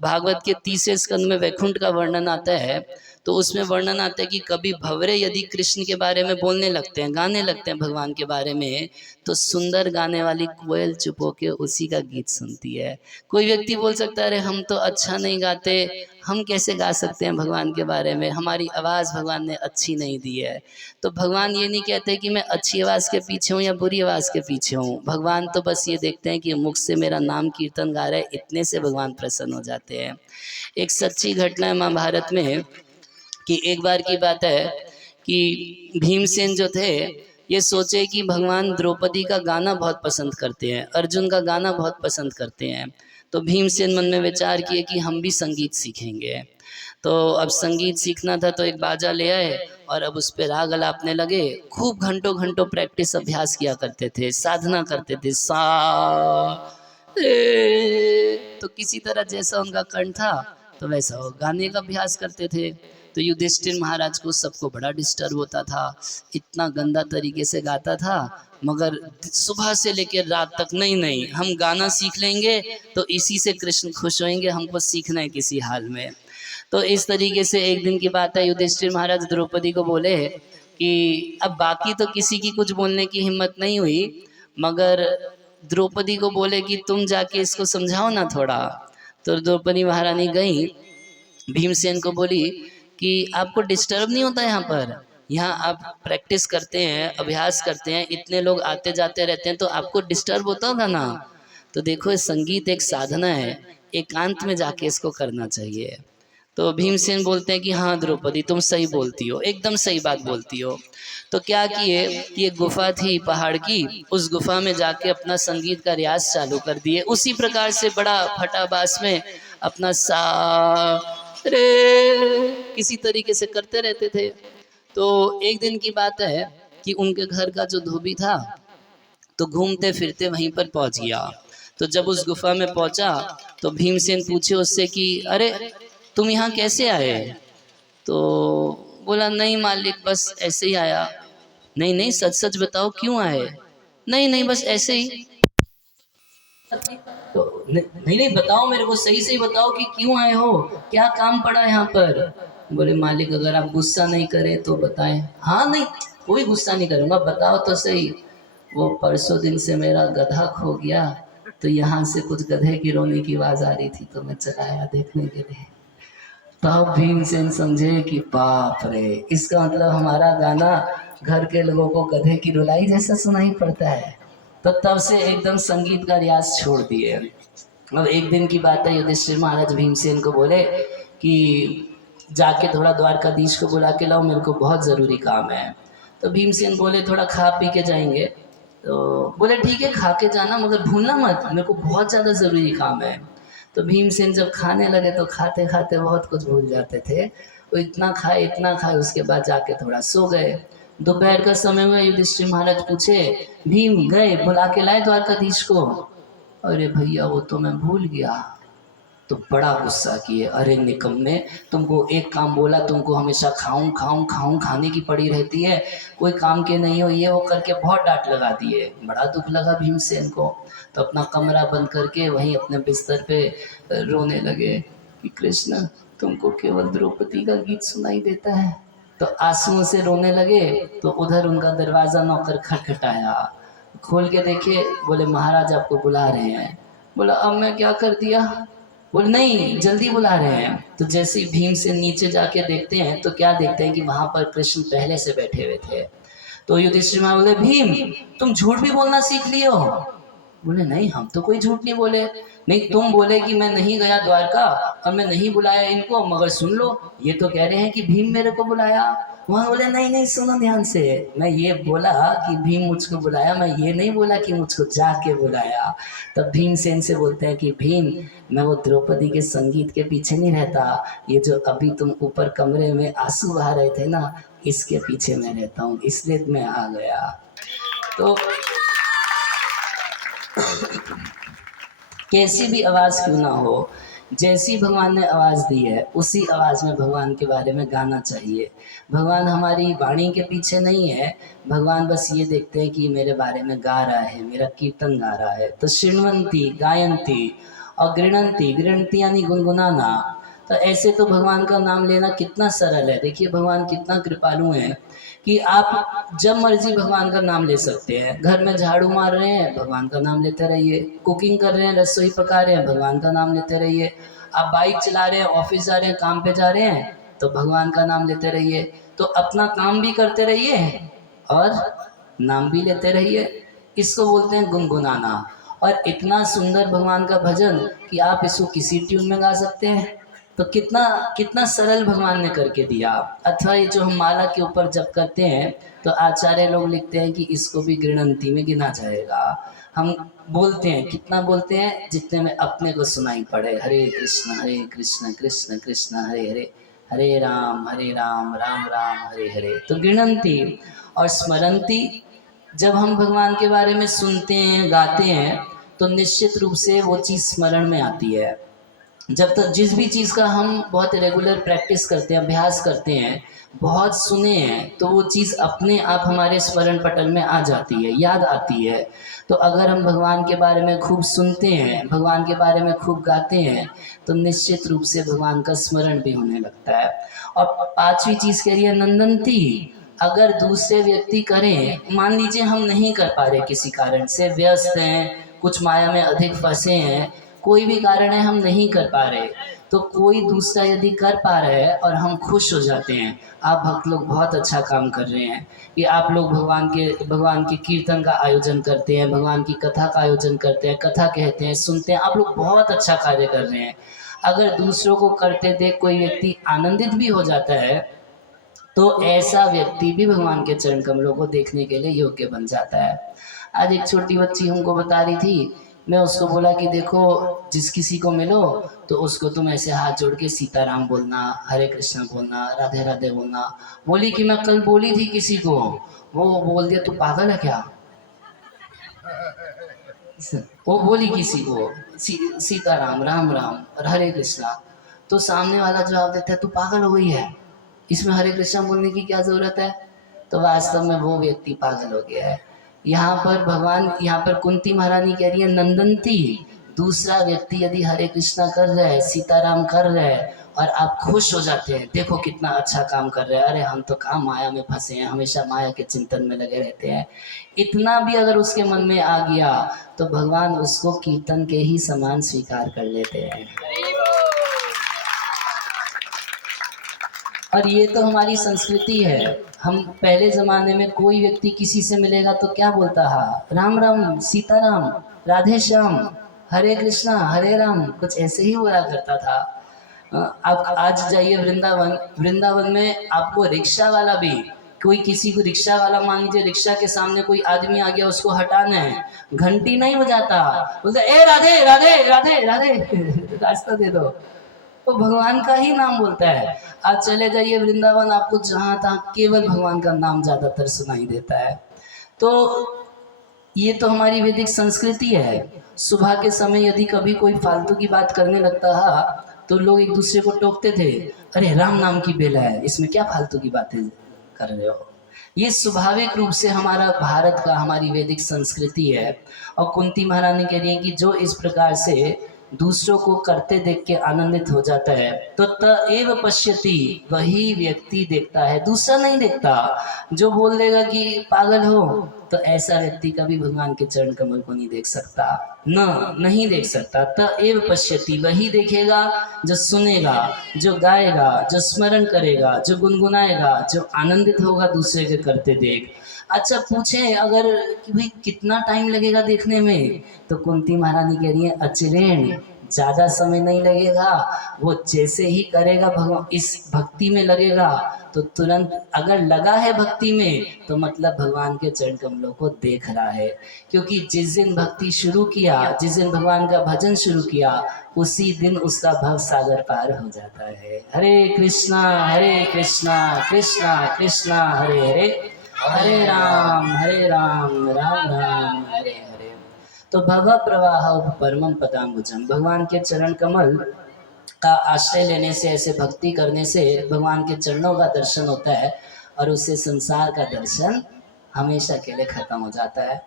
भागवत के 30वें स्कंद में वैकुंठ का वर्णन आता है, तो उसमें वर्णन आता है कि कभी भंवरे यदि कृष्ण के बारे में बोलने लगते हैं, गाने लगते हैं भगवान के बारे में, तो सुंदर गाने वाली कोयल चुप होके उसी का गीत सुनती है। कोई व्यक्ति बोल सकता है अरे हम तो अच्छा नहीं गाते, हम कैसे गा सकते हैं भगवान के बारे में, हमारी आवाज़ भगवान ने अच्छी नहीं दी है। तो भगवान ये नहीं कहते कि मैं अच्छी आवाज़ के पीछे हूँ या बुरी आवाज़ के पीछे हूँ। भगवान तो बस ये देखते हैं कि मुख से मेरा नाम कीर्तन गा रहा है, इतने से भगवान प्रसन्न हो जाते हैं। एक सच्ची घटना है महाभारत में कि एक बार की बात है कि भीमसेन जो थे ये सोचे कि भगवान द्रौपदी का गाना बहुत पसंद करते हैं, अर्जुन का गाना बहुत पसंद करते हैं। तो भीमसेन मन में विचार किए कि हम भी संगीत सीखेंगे। तो अब संगीत सीखना था तो एक बाजा ले आए और अब उस पर राग अलापने लगे। खूब घंटों घंटों प्रैक्टिस अभ्यास किया करते थे, साधना करते थे, सा रे। तो किसी तरह जैसा उनका कंठ था तो वैसा वो गाने का अभ्यास करते थे। तो युधिष्ठिर महाराज को सबको बड़ा डिस्टर्ब होता था, इतना गंदा तरीके से गाता था। मगर सुबह से लेकर रात तक नहीं हम गाना सीख लेंगे तो इसी से कृष्ण खुश होंगे, हमको सीखना है किसी हाल में। तो इस तरीके से एक दिन की बात है, युधिष्ठिर महाराज द्रौपदी को बोले कि अब बाकी तो किसी की कुछ बोलने की हिम्मत नहीं हुई, मगर द्रौपदी को बोले कि तुम जाके इसको समझाओ ना थोड़ा। तो द्रौपदी महारानी गई, भीमसेन को बोली कि आपको डिस्टर्ब नहीं होता यहाँ आप प्रैक्टिस करते हैं, अभ्यास करते हैं, इतने लोग आते जाते रहते हैं, तो आपको डिस्टर्ब होता होगा ना। तो देखो संगीत एक साधना है, एकांत में जाके इसको करना चाहिए। तो भीमसेन बोलते हैं कि हाँ द्रौपदी तुम सही बोलती हो, एकदम सही बात बोलती हो। तो क्या किए, ये गुफा थी पहाड़ की, उस गुफा में जाके अपना संगीत का रियाज चालू कर दिए। उसी प्रकार से बड़ा फटाबास में अपना सा रे किसी तरीके से करते रहते थे। तो एक दिन की बात है कि उनके घर का जो धोबी था तो घूमते फिरते वहीं पर पहुंच गया। तो जब उस गुफा में पहुंचा तो भीमसेन पूछे उससे कि अरे तुम यहाँ कैसे आए। तो बोला नहीं मालिक, बस ऐसे ही आया। नहीं नहीं, सच सच बताओ क्यों आए? नहीं नहीं, बस ऐसे ही। तो नहीं नहीं, बताओ मेरे को, सही सही बताओ कि क्यों आए हो, क्या काम पड़ा यहाँ पर? बोले मालिक, अगर आप गुस्सा नहीं करें तो बताएं। हाँ नहीं, कोई गुस्सा नहीं करूँगा, बताओ तो सही। वो परसों दिन से मेरा गधा खो गया, तो यहाँ से कुछ गधे की रोने की आवाज़ आ रही थी, तो मैं चला आया देखने के लिए। तब भीमसेन समझे कि बाप रे, इसका मतलब हमारा गाना घर के लोगों को गधे की रुलाई जैसा सुनाई पड़ता है। तो तब से एकदम संगीत का रियाज छोड़ दिए। अब एक दिन की बात है, युधिष्ठिर महाराज भीमसेन को बोले कि जाके थोड़ा द्वारकाधीश को बुला के लाओ, मेरे को बहुत ज़रूरी काम है। तो भीमसेन बोले थोड़ा खा पी के जाएंगे। तो बोले ठीक है, खा के जाना, मगर भूलना मत, मेरे को बहुत ज़्यादा ज़रूरी काम है। तो भीमसेन जब खाने लगे तो खाते खाते बहुत कुछ भूल जाते थे। वो इतना खाए, उसके बाद जाके थोड़ा सो गए। दोपहर का समय हुआ, युधिष्ठिर महाराज पूछे भीम गए, बुला के लाए द्वारकाधीश को? अरे भैया वो तो मैं भूल गया। तो बड़ा गुस्सा किए, अरे निकम्मे, तुमको एक काम बोला, तुमको हमेशा खाऊं खाऊं खाऊं खाने की पड़ी रहती है, कोई काम के नहीं हो, ये वो करके बहुत डांट लगा दिए। बड़ा दुख लगा भीमसेन को। तो अपना कमरा बंद करके वहीं अपने बिस्तर पे रोने लगे कि कृष्ण, तुमको केवल द्रौपदी का गीत सुनाई देता है। तो आंसुओं से रोने लगे। तो उधर उनका दरवाज़ा नौकर खटखटाया, खोल के देखे, बोले महाराज आपको बुला रहे हैं। बोला अब मैं क्या कर दिया? बोले नहीं, जल्दी बुला रहे हैं। तो जैसे ही भीम से नीचे जाके देखते हैं तो क्या देखते हैं कि वहां पर कृष्ण पहले से बैठे हुए थे। तो युधिष्ठिर महाराज बोले भीम, तुम झूठ भी बोलना सीख लिए हो? बोले नहीं, हम तो कोई झूठ नहीं बोले। नहीं, तुम बोले कि मैं नहीं गया द्वारका और मैं नहीं बुलाया इनको, मगर सुन लो, ये तो कह रहे हैं कि भीम मेरे को बुलाया। वहां बोले नहीं नहीं, सुनो ध्यान से, मैं ये बोला कि भीम मुझको बुलाया, मैं ये नहीं बोला कि मुझको जाके बुलाया। तब भीमसेन से बोलते हैं कि भीम, मैं वो द्रौपदी के संगीत के पीछे नहीं रहता, ये जो अभी तुम ऊपर कमरे में आंसू बहा रहे थे ना, इसके पीछे मैं रहता हूँ, इसलिए मैं आ गया। तो कैसी भी आवाज़ क्यों ना हो, जैसी भगवान ने आवाज़ दी है उसी आवाज़ में भगवान के बारे में गाना चाहिए। भगवान हमारी वाणी के पीछे नहीं है, भगवान बस ये देखते हैं कि मेरे बारे में गा रहा है, मेरा कीर्तन गा रहा है। तो शृण्वन्ति, गायन्ति और गृणन्ति, गृणन्ति यानी गुनगुनाना। तो ऐसे तो भगवान का नाम लेना कितना सरल है। देखिए भगवान कितना कृपालु है कि आप जब मर्जी भगवान का नाम ले सकते हैं। घर में झाड़ू मार रहे हैं, भगवान का नाम लेते रहिए। कुकिंग कर रहे हैं, रसोई पका रहे हैं, भगवान का नाम लेते रहिए। आप बाइक चला रहे हैं, ऑफिस जा रहे हैं, काम पे जा रहे हैं, तो भगवान का नाम लेते रहिए। तो अपना काम भी करते रहिए और नाम भी लेते रहिए। इसको बोलते हैं गुनगुनाना। और इतना सुंदर भगवान का भजन कि आप इसको किसी ट्यून में गा सकते हैं। तो कितना कितना सरल भगवान ने करके दिया। अथवा ये जो हम माला के ऊपर जप करते हैं तो आचार्य लोग लिखते हैं कि इसको भी गृणंती में गिना जाएगा। हम बोलते हैं, कितना बोलते हैं? जितने में अपने को सुनाई पड़े। हरे कृष्ण कृष्ण कृष्ण हरे हरे, हरे राम राम राम हरे हरे। तो गृणंती और स्मरंती, जब हम भगवान के बारे में सुनते हैं, गाते हैं, तो निश्चित रूप से वो चीज़ स्मरण में आती है। जब तक जिस भी चीज़ का हम बहुत रेगुलर प्रैक्टिस करते हैं, अभ्यास करते हैं, बहुत सुने हैं, तो वो चीज़ अपने आप हमारे स्मरण पटल में आ जाती है, याद आती है। तो अगर हम भगवान के बारे में खूब सुनते हैं, भगवान के बारे में खूब गाते हैं, तो निश्चित रूप से भगवान का स्मरण भी होने लगता है। और पांचवी चीज़ कह रही है नंदंती। अगर दूसरे व्यक्ति करें, मान लीजिए हम नहीं कर पा रहे, किसी कारण से व्यस्त हैं, कुछ माया में अधिक फंसे हैं, कोई भी कारण है हम नहीं कर पा रहे, तो कोई दूसरा यदि कर पा रहा है और हम खुश हो जाते हैं, आप भक्त लोग बहुत अच्छा काम कर रहे हैं कि आप लोग भगवान के कीर्तन का आयोजन करते हैं, भगवान की कथा का आयोजन करते हैं, कथा कहते हैं, सुनते हैं, आप लोग बहुत अच्छा कार्य कर रहे हैं। अगर दूसरों को करते देख कोई व्यक्ति आनंदित भी हो जाता है, तो ऐसा व्यक्ति भी भगवान के चरण कमलों को देखने के लिए योग्य बन जाता है। आज एक छोटी बच्ची हमको बता रही थी, मैं उसको बोला कि देखो, जिस किसी को मिलो तो उसको तुम ऐसे हाथ जोड़ के सीताराम बोलना, हरे कृष्ण बोलना, राधे राधे बोलना। बोली कि मैं कल बोली थी किसी को, वो बोल दिया तू पागल है क्या। वो बोली किसी को सीताराम, राम राम और हरे कृष्णा, तो सामने वाला जवाब देता है तू पागल हो गई है। इसमें हरे कृष्णा बोलने की क्या जरूरत है? तो वास्तव में वो व्यक्ति पागल हो गया है। यहाँ पर भगवान, यहाँ पर कुंती महारानी कह रही है नंदनती, दूसरा व्यक्ति यदि हरे कृष्णा कर रहा है, सीताराम कर रहा है और आप खुश हो जाते हैं, देखो कितना अच्छा काम कर रहे हैं, अरे हम तो कहाँ माया में फंसे हैं, हमेशा माया के चिंतन में लगे रहते हैं, इतना भी अगर उसके मन में आ गया तो भगवान उसको कीर्तन के ही समान स्वीकार कर लेते हैं। और ये तो हमारी संस्कृति है। हम पहले जमाने में कोई व्यक्ति किसी से मिलेगा तो क्या बोलता है? राम राम, सीताराम, राधे श्याम, हरे कृष्णा, हरे राम, कुछ ऐसे ही बोला करता था। आप आज जाइए वृंदावन, वृंदावन में आपको रिक्शा वाला भी, कोई किसी को रिक्शा वाला, मान लीजिए रिक्शा के सामने कोई आदमी आ गया, उसको हटाना है, घंटी नहीं बजाता, बोलते ए राधे राधे राधे राधे रास्ता दे दो, तो भगवान का ही नाम बोलता है। आप चले जाइए वृंदावन, आपको जहाँ तहाँ केवल भगवान का नाम ज्यादातर सुनाई देता है। तो ये तो हमारी वैदिक संस्कृति है। सुबह के समय यदि कभी कोई फालतू की बात करने लगता है तो लोग एक दूसरे को टोकते थे, अरे राम नाम की बेला है, इसमें क्या फालतू की बातें कर रहे हो। ये स्वाभाविक रूप से हमारा भारत का, हमारी वैदिक संस्कृति है। और कुंती महारानी कह रही है कि जो इस प्रकार से दूसरों को करते देख के आनंदित हो जाता है, तो तएव पश्यति, वही व्यक्ति देखता है, दूसरा नहीं देखता। जो बोल देगा कि पागल हो, तो ऐसा व्यक्ति कभी भगवान के चरण कमल को नहीं देख सकता, नहीं देख सकता। तएव पश्यति, वही देखेगा जो सुनेगा, जो गाएगा, जो स्मरण करेगा, जो गुनगुनाएगा, जो आनंदित होगा दूसरे के करते देख। अच्छा पूछें अगर कि भाई कितना टाइम लगेगा देखने में, तो कुंती महारानी कह रही है अचिरेण, ज्यादा समय नहीं लगेगा। वो जैसे ही करेगा भगवान इस भक्ति में लगेगा, तो तुरंत अगर लगा है भक्ति में तो मतलब भगवान के चरण कमलों को देख रहा है। क्योंकि जिस दिन भक्ति शुरू किया, जिस दिन भगवान का भजन शुरू किया, उसी दिन उसका भव सागर पार हो जाता है। हरे कृष्णा कृष्णा कृष्णा हरे हरे, हरे राम राम राम हरे हरे। तो भव प्रवाह परमं पदाम्बुजम, भगवान के चरण कमल का आश्रय लेने से, ऐसे भक्ति करने से भगवान के चरणों का दर्शन होता है और उससे संसार का दर्शन हमेशा के लिए खत्म हो जाता है।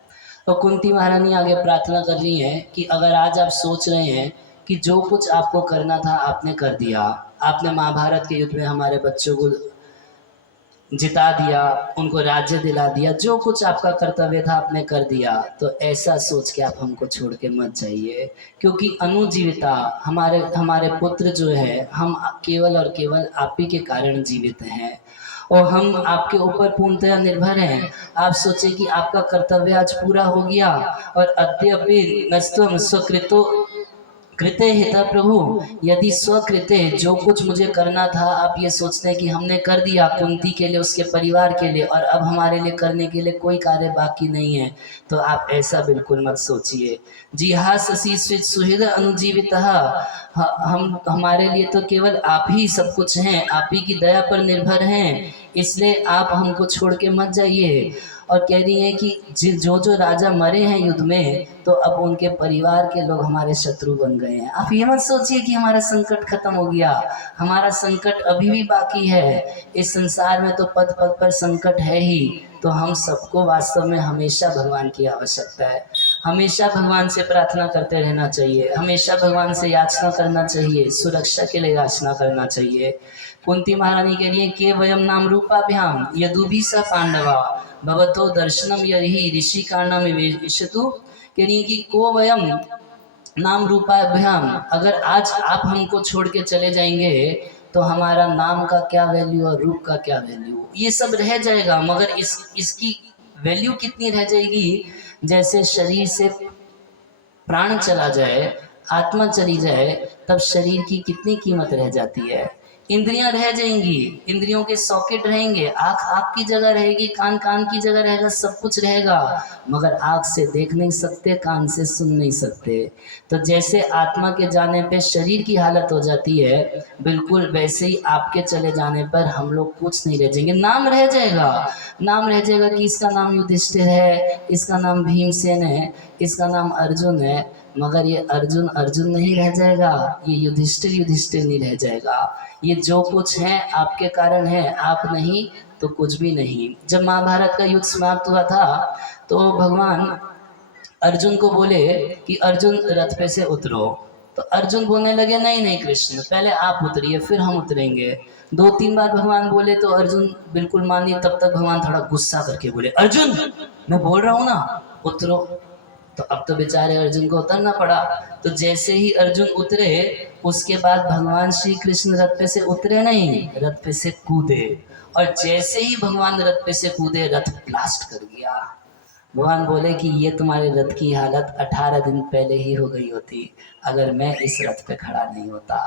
तो कुंती महारानी आगे प्रार्थना कर रही हैं कि अगर आज आप सोच रहे हैं कि जो कुछ आपको करना था आपने कर दिया, आपने महाभारत के युद्ध में हमारे बच्चों को जिता दिया, उनको राज्य दिला दिया, जो कुछ आपका कर्तव्य था आपने कर दिया, तो ऐसा सोच के आप हमको छोड़ के मत जाइए। क्योंकि अनुजीविता, हमारे पुत्र जो है, हम केवल और केवल आप ही के कारण जीवित हैं और हम आपके ऊपर पूर्णतः निर्भर हैं। आप सोचें कि आपका कर्तव्य आज पूरा हो गया और अद्यपि नस्तम स्वकृतो कृते हिता प्रभु, यदि स्वकृते जो कुछ मुझे करना था आप ये सोचते हैं कि हमने कर दिया कुंती के लिए, उसके परिवार के लिए, और अब हमारे लिए करने के लिए कोई कार्य बाकी नहीं है, तो आप ऐसा बिल्कुल मत सोचिए। जी हाँ, शशि सुहृद अनुजीवित, हम हमारे लिए तो केवल आप ही सब कुछ हैं, आप ही की दया पर निर्भर हैं, इसलिए आप हमको छोड़ के मत जाइए। और कह रही है कि जो राजा मरे हैं युद्ध में, तो अब उनके परिवार के लोग हमारे शत्रु बन गए हैं। आप ये मत सोचिए कि हमारा संकट खत्म हो गया, हमारा संकट अभी भी बाकी है। इस संसार में तो पद पद पर संकट है ही। तो हम सबको वास्तव में हमेशा भगवान की आवश्यकता है, हमेशा भगवान से प्रार्थना करते रहना चाहिए, हमेशा भगवान से याचना करना चाहिए, सुरक्षा के लिए याचना करना चाहिए। कुंती महारानी कह रही है के वयम नाम रूपाभ्याम यदुभी स पांडवा भवतो दर्शनम यही ऋषि कारणम विवेशतु। कह रही है कि को वयम नाम रूपाभ्याम, अगर आज आप हमको छोड़ के चले जाएंगे तो हमारा नाम का क्या वैल्यू और रूप का क्या वैल्यू, ये सब रह जाएगा, मगर इसकी वैल्यू कितनी रह जाएगी, जैसे शरीर से प्राण चला जाए, आत्मा चली जाए, तब शरीर की कितनी कीमत रह जाती है। इंद्रियां रह जाएंगी, इंद्रियों के सॉकेट रहेंगे, आँख आँख की जगह रहेगी, कान कान की जगह रहेगा, सब कुछ रहेगा, मगर आँख से देख नहीं सकते, कान से सुन नहीं सकते। तो जैसे आत्मा के जाने पे शरीर की हालत हो जाती है, बिल्कुल वैसे ही आपके चले जाने पर हम लोग कुछ नहीं रह जाएंगे। नाम रह जाएगा, नाम रह जाएगा कि इसका नाम युधिष्ठिर है, इसका नाम भीमसेन है, इसका नाम अर्जुन है, मगर ये अर्जुन अर्जुन नहीं रह जाएगा, ये युधिष्ठिर युधिष्ठिर नहीं रह जाएगा। ये जो कुछ है आपके कारण है, आप नहीं तो कुछ भी नहीं। जब महाभारत का युद्ध समाप्त हुआ था तो भगवान अर्जुन को बोले कि अर्जुन रथ पे से उतरो। तो अर्जुन बोलने लगे नहीं नहीं कृष्ण, पहले आप उतरिए फिर हम उतरेंगे। 2-3 बार भगवान बोले तो अर्जुन बिल्कुल मानिए। तब तक भगवान थोड़ा गुस्सा करके बोले अर्जुन मैं बोल रहा हूँ ना उतरो। तो अब तो बेचारे अर्जुन को उतरना पड़ा। तो जैसे ही अर्जुन उतरे उसके बाद भगवान श्री कृष्ण रथ पे से उतरे नहीं, रथ पे से कूदे। और जैसे ही भगवान रथ पे से कूदे रथ ब्लास्ट कर गया। भगवान बोले कि ये तुम्हारे रथ की हालत 18 दिन पहले ही हो गई होती अगर मैं इस रथ पे खड़ा नहीं होता।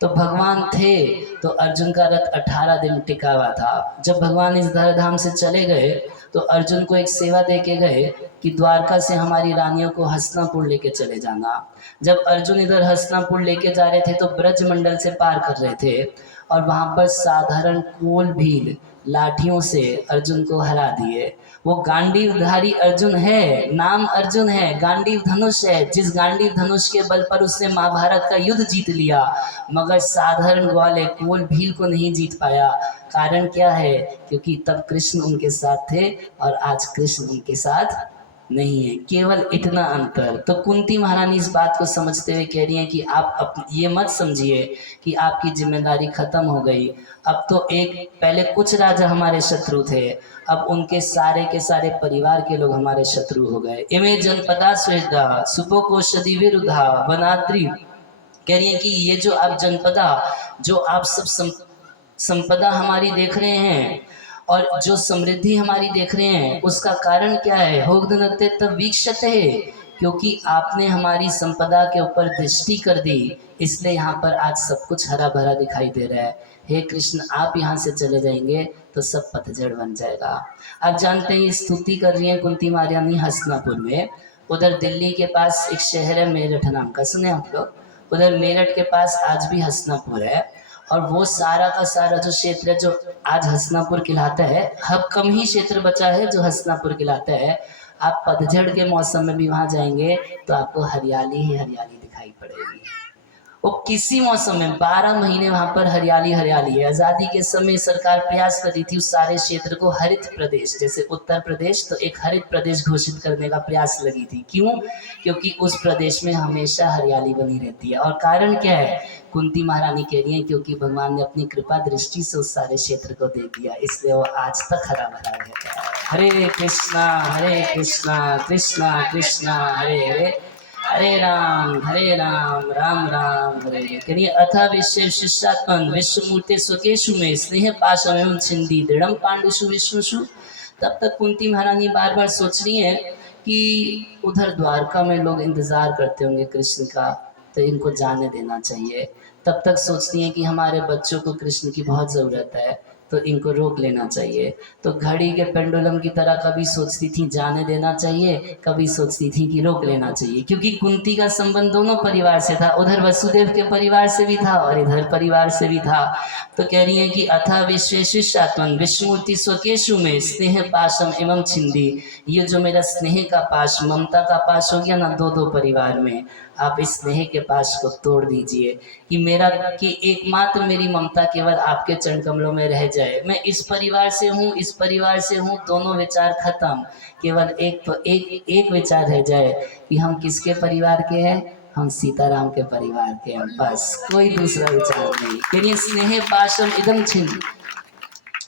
तो भगवान थे तो अर्जुन का रथ 18 दिन टिका हुआ था। जब भगवान इस धराधाम से चले गए तो अर्जुन को एक सेवा दे के गए कि द्वारका से हमारी रानियों को हस्तिनापुर लेके चले जाना। जब अर्जुन इधर हस्तिनापुर लेके जा रहे थे तो ब्रजमंडल से पार कर रहे थे और वहाँ पर साधारण कोल भील लाठियों से अर्जुन को हरा दिए। वो गांडीवधारी अर्जुन है, नाम अर्जुन है, गांडीव धनुष है। जिस गांडीव धनुष के बल पर उसने महाभारत का युद्ध जीत लिया, मगर साधारण ग्वाले कोल भील को नहीं जीत पाया। कारण क्या है? क्योंकि तब कृष्ण उनके साथ थे और आज कृष्ण उनके साथ नहीं है, केवल इतना अंतर। तो कुंती महारानी इस बात को समझते हुए कह रही हैं कि आप ये मत समझिए कि आपकी जिम्मेदारी खत्म हो गई। अब तो एक पहले कुछ राजा हमारे शत्रु थे, अब उनके सारे के सारे परिवार के लोग हमारे शत्रु हो गए। इमे जनपदा स्वेदा सुपोकोषधि विरुद्धा वनाद्री, कह रही है कि ये जो आप जनपदा, जो आप सब संपदा हमारी देख रहे हैं और जो समृद्धि हमारी देख रहे हैं, उसका कारण क्या है? होगदनते तब वीक्षते है, क्योंकि आपने हमारी संपदा के ऊपर दृष्टि कर दी, इसलिए यहाँ पर आज सब कुछ हरा भरा दिखाई दे रहा है। हे कृष्ण, आप यहाँ से चले जाएंगे तो सब पतझड़ बन जाएगा। आप जानते हैं स्तुति कर रही हैं कुंती महारानी हस्तिनापुर में। उधर दिल्ली के पास एक शहर है मेरठ नाम का, सुने आप लोग? उधर मेरठ के पास आज भी हस्तिनापुर है और वो सारा का सारा जो क्षेत्र है जो आज हस्तिनापुर कहलाता है, अब कम ही क्षेत्र बचा है जो हस्तिनापुर कहलाता है। आप पतझड़ के मौसम में भी वहाँ जाएंगे तो आपको हरियाली ही हरियाली दिखाई पड़ेगी। वो किसी मौसम में 12 महीने वहाँ पर हरियाली हरियाली है। आज़ादी के समय सरकार प्रयास कर रही थी उस सारे क्षेत्र को हरित प्रदेश, जैसे उत्तर प्रदेश तो एक हरित प्रदेश घोषित करने का प्रयास लगी थी। क्यों? क्योंकि उस प्रदेश में हमेशा हरियाली बनी रहती है। और कारण क्या है? कुंती महारानी कह रही है क्योंकि भगवान ने अपनी कृपा दृष्टि से उस सारे क्षेत्र को देख दिया, इसलिए वो आज तक हरा भरा रहता है। हरे कृष्णा कृष्णा कृष्णा हरे हरे, हरे राम राम राम हरे हरे। करिए अथा विश्व शिष्यात्मन विश्वमूर्ति स्वकेशु में स्नेह पाशम एवं छिंदी दृढ़म पांडुषु विष्णुषु। तब तक कुंती महारानी बार बार सोच रही है कि उधर द्वारका में लोग इंतजार करते होंगे कृष्ण का, तो इनको जाने देना चाहिए। तब तक सोचती हैं कि हमारे बच्चों को कृष्ण की बहुत ज़रूरत है, तो इनको रोक लेना चाहिए। तो घड़ी के पेंडुलम की तरह कभी सोचती थी जाने देना चाहिए, कभी सोचती थी कि रोक लेना चाहिए, क्योंकि कुंती का संबंध दोनों परिवार से था। उधर वसुदेव के परिवार से भी था और इधर परिवार से भी था। तो कह रही है कि अथा विश्वेशिष्यात्मन विष्णुमूर्ति स्वकेशु में स्नेह पाशम एवं छिंदी, ये जो मेरा स्नेह का पाश, ममता का पाश हो गया ना दो परिवार में, आप इस स्नेह के पाश को तोड़ दीजिए कि एकमात्र मेरी ममता केवल आपके चरण कमलों में रह जाए। मैं इस परिवार से हूँ, दोनों विचार खत्म, केवल एक विचार रह जाए कि हम किसके परिवार के हैं? हम सीताराम के परिवार के हैं, बस कोई दूसरा विचार नहीं। यानी स्नेह पाशम इदम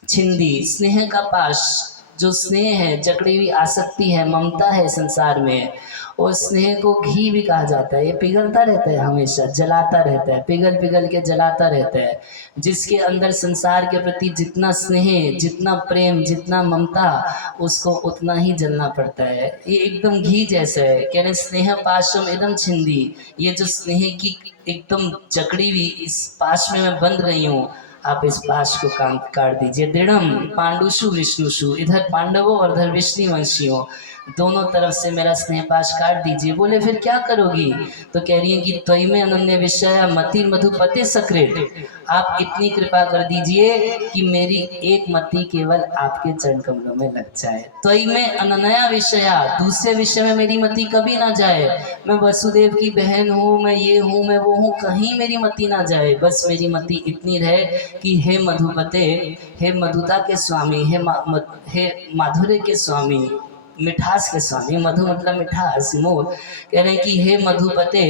छिंदी, स्नेह का पाश, जो स्नेह है, जकड़ी हुई आसक्ति है, ममता है संसार में, और स्नेह को घी भी कहा जाता है। ये पिघलता रहता है, हमेशा जलाता रहता है, पिघल के जलाता रहता है। जिसके अंदर संसार के प्रति जितना स्नेह, जितना प्रेम, जितना ममता, उसको उतना ही जलना पड़ता है। ये एकदम घी जैसा है। कह रहे स्नेह पाशम एकदम छिंदी, ये जो स्नेह की एकदम जकड़ी हुई इस पाश में मैं बंध गई हूँ, आप इस पाश को काट दीजिए। दृढ़म पांडुषु विष्णुषु, इधर पांडवों और इधर विष्णुवंशियों, दोनों तरफ से मेरा स्नेह पाश काट दीजिए। बोले फिर क्या करोगी? तो कह रही है कि त्वयि में अनन्य विषय मति मधुपते सकृत, आप इतनी कृपा कर दीजिए कि मेरी एक मति केवल आपके चरण कमलों में लग जाए। त्वयि में अनन्या विषया, दूसरे विषय में मेरी मति कभी ना जाए। मैं वसुदेव की बहन हूँ, मैं ये हूँ, मैं वो हूँ, कहीं मेरी मति ना जाए। बस मेरी मति इतनी रहे कि हे मधुपते, हे मधुता के स्वामी, हे माधुर्य के स्वामी, मिठास के स्वामी, मधु मतलब मिठास, मोर, कह रहे हैं कि हे मधुपते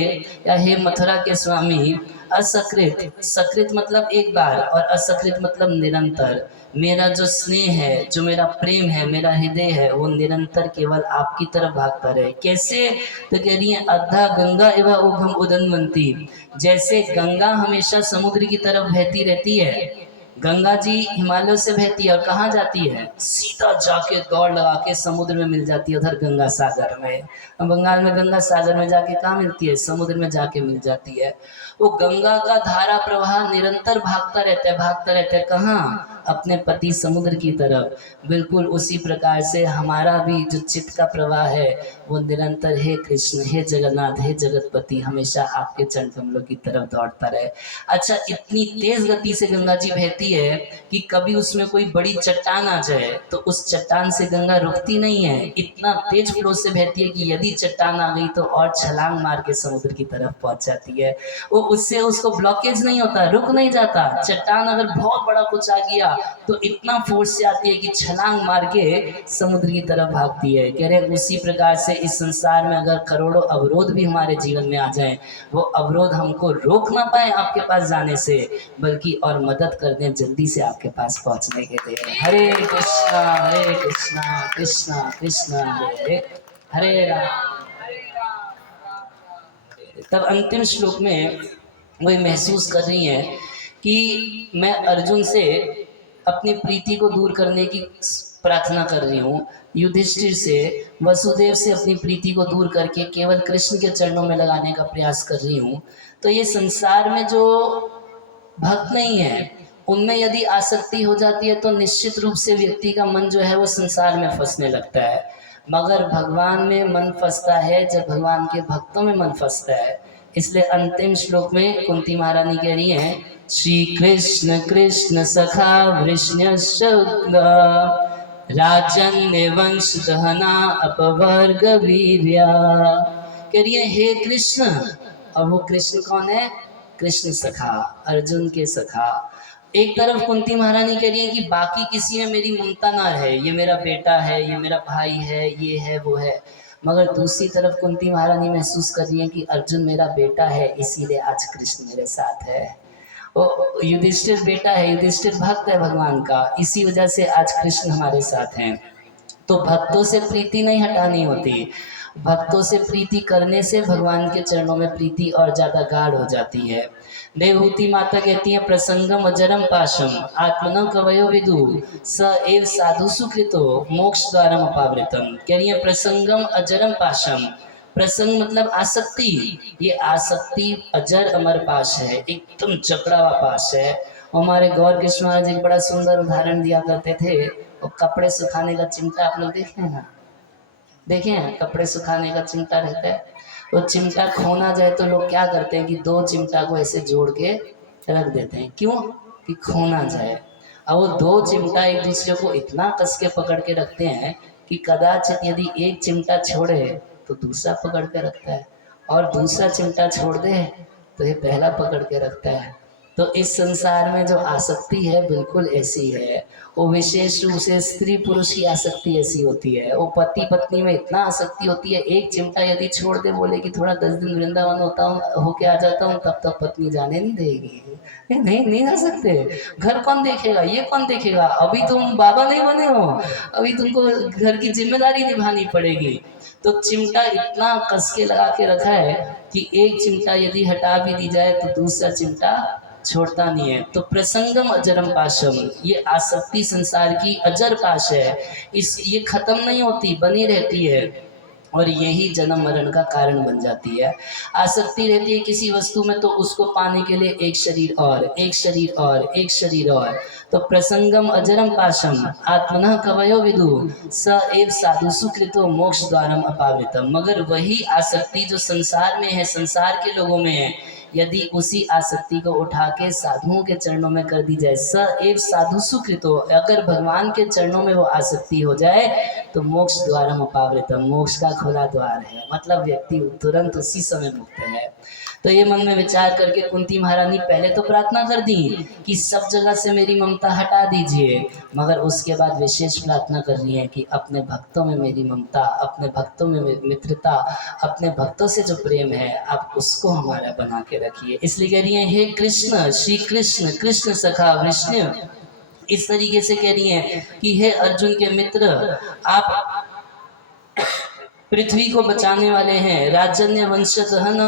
या हे मथुरा के स्वामी, असकृत, सकृत मतलब एक बार और असकृत मतलब निरंतर, मेरा जो स्नेह है, जो मेरा प्रेम है, मेरा हृदय है, वो निरंतर केवल आपकी तरफ भागता रहे। कैसे? तो कह रही है अद्धा गंगा एवं उगम उदन्वंती, जैसे गंगा हमेशा समुद्र की तरफ बहती रहती है, गंगा जी हिमालय से बहती है और कहाँ जाती है? सीधा जाके दौड़ लगा के समुद्र में मिल जाती है, उधर गंगा सागर में। बंगाल में गंगा सागर में जाके कहाँ मिलती है? समुद्र में जाके मिल जाती है। वो गंगा का धारा प्रवाह निरंतर भागता रहता है कहाँ? अपने पति समुद्र की तरफ। बिल्कुल उसी प्रकार से हमारा भी जो चित्त का प्रवाह है वो निरंतर हे कृष्ण, हे जगन्नाथ, हे जगतपति, हमेशा आपके चरण कमलों की तरफ दौड़ता रहे। अच्छा, इतनी तेज गति से गंगा जी बहती है कि कभी उसमें कोई बड़ी चट्टान आ जाए तो उस चट्टान से गंगा रुकती नहीं है, इतना तेज फ्लो से बहती है कि यदि चट्टान आ गई तो और छलांग मार के समुद्र की तरफ पहुंच जाती है। वो उससे उसको ब्लॉकेज नहीं होता, रुक नहीं जाता। चट्टान अगर बहुत बड़ा कुछ आ गया तो इतना फोर्स से आती है कि छलांग मार के समुद्र की तरफ भागती है। कह रहे उसी प्रकार से इस संसार में अगर करोड़ों अवरोध भी हमारे जीवन में आ जाएं, वो अवरोध हमको रोक ना पाए आपके पास जाने से, बल्कि और मदद कर दें जल्दी से आपके पास पहुंचने के लिए। हरे कृष्णा कृष्णा कृष्णा हरे हरे राम। तब अंतिम श्लोक में वही महसूस कर रही है कि मैं अर्जुन से अपनी प्रीति को दूर करने की प्रार्थना कर रही हूँ, युधिष्ठिर से, वसुदेव से अपनी प्रीति को दूर करके केवल कृष्ण के चरणों में लगाने का प्रयास कर रही हूँ। तो ये संसार में जो भक्त नहीं है उनमें यदि आसक्ति हो जाती है तो निश्चित रूप से व्यक्ति का मन जो है वो संसार में फंसने लगता है। मगर भगवान में मन फंसता है जब भगवान के भक्तों में मन फंसता है। इसलिए अंतिम श्लोक में कुंती महारानी कह रही हैं, श्री कृष्ण कृष्ण सखा वृष्णशुद्ध राजन्य वंश दहना अपवर्ग वीर्या। कह रही है हे कृष्ण, और वो कृष्ण कौन है? कृष्ण सखा, अर्जुन के सखा। एक तरफ कुंती महारानी कह रही है कि बाकी किसी में मेरी ममता ना है, ये मेरा बेटा है, ये मेरा भाई है, ये है वो है, मगर दूसरी तरफ कुंती महारानी महसूस कर रही है कि अर्जुन मेरा बेटा है, इसीलिए आज कृष्ण मेरे साथ है। वो युधिष्ठिर बेटा है, युधिष्ठिर भक्त है भगवान का, इसी वजह से आज कृष्ण हमारे साथ हैं। तो भक्तों से प्रीति नहीं हटानी होती, भक्तों से प्रीति करने से भगवान के चरणों में प्रीति और ज्यादा गाढ़ हो जाती है। देवहूति माता कहती है, प्रसंगम अजरम पाशम आत्मन कवयो विदु स एव साधु सुकृतो मोक्ष द्वारम अपावृतम। कह रही है प्रसंगम अजरम पाशम, प्रसंग मतलब आसक्ति, ये आसक्ति अजर अमर पाश है, एकदम जकड़ा हुआ पाश है। हमारे गौर कृष्ण महाराज एक बड़ा सुंदर उदाहरण दिया करते थे, और कपड़े सुखाने का चिमटा आप लोग देखे हैं ना? देखे हैं? कपड़े सुखाने का चिमटा रहता है, वो चिमटा खोना जाए तो लोग क्या करते हैं कि दो चिमटा को ऐसे जोड़ के रख देते हैं, क्यों? कि खोना जाए। अब वो दो चिमटा एक दूसरे को इतना कस के पकड़ के रखते हैं कि कदाचित यदि एक चिमटा छोड़े तो दूसरा पकड़ के रखता है, और दूसरा चिमटा छोड़ दे तो ये पहला पकड़ के रखता है। तो इस संसार में जो आसक्ति है बिल्कुल ऐसी है। वो विशेष रूप से स्त्री पुरुष की आसक्ति ऐसी होती है, वो पति पत्नी में इतना आसक्ति होती है, एक चिमटा यदि छोड़ दे, बोले कि थोड़ा 10 दिन वृंदावन होके आ जाता हूँ, तब तक पत्नी जाने नहीं देगी। नहीं जा सकते, घर कौन देखेगा, ये कौन देखेगा, अभी तुम बाबा नहीं बने हो, अभी तुमको घर की जिम्मेदारी निभानी पड़ेगी। तो चिमटा इतना कस के लगा के रखा है कि एक चिमटा यदि हटा भी दी जाए तो दूसरा चिमटा छोड़ता नहीं है। तो प्रसंगम अजरम पाशम, ये आसक्ति संसार की अजर पाश है, ये खत्म नहीं होती, बनी रहती है। और यही जन्म मरण का कारण बन जाती है। आसक्ति रहती है किसी वस्तु में तो उसको पाने के लिए एक शरीर और, एक शरीर और, एक शरीर और। तो प्रसंगम अजरम पाशम आत्मनः कवयो विदु स एव साधु सुकृतो मोक्ष द्वारम अपावृतम। मगर वही आसक्ति जो संसार में है, संसार के लोगों में है, यदि उसी आसक्ति को उठा के साधुओं के चरणों में कर दी जाए, स एव साधु सुकृतो, अगर भगवान के चरणों में वो आसक्ति हो जाए तो मोक्ष द्वारम अपावृतम, मोक्ष का खुला द्वार है, मतलब व्यक्ति तुरंत उसी समय मुक्त है। तो ये मन में विचार करके कुंती महारानी पहले तो प्रार्थना कर दी कि सब जगह से मेरी ममता हटा दीजिए, मगर उसके बाद विशेष प्रार्थना कर रही है कि अपने भक्तों में मेरी ममता, अपने भक्तों में मित्रता, अपने भक्तों से जो प्रेम है आप उसको हमारा बना के रखिए। इसलिए कह रही है, हे कृष्ण, श्री कृष्ण, कृष्ण सखा विष्णु, इस तरीके से कह रही है कि हे अर्जुन के मित्र, आप पृथ्वी को बचाने वाले हैं, राजन्य वंश दहन,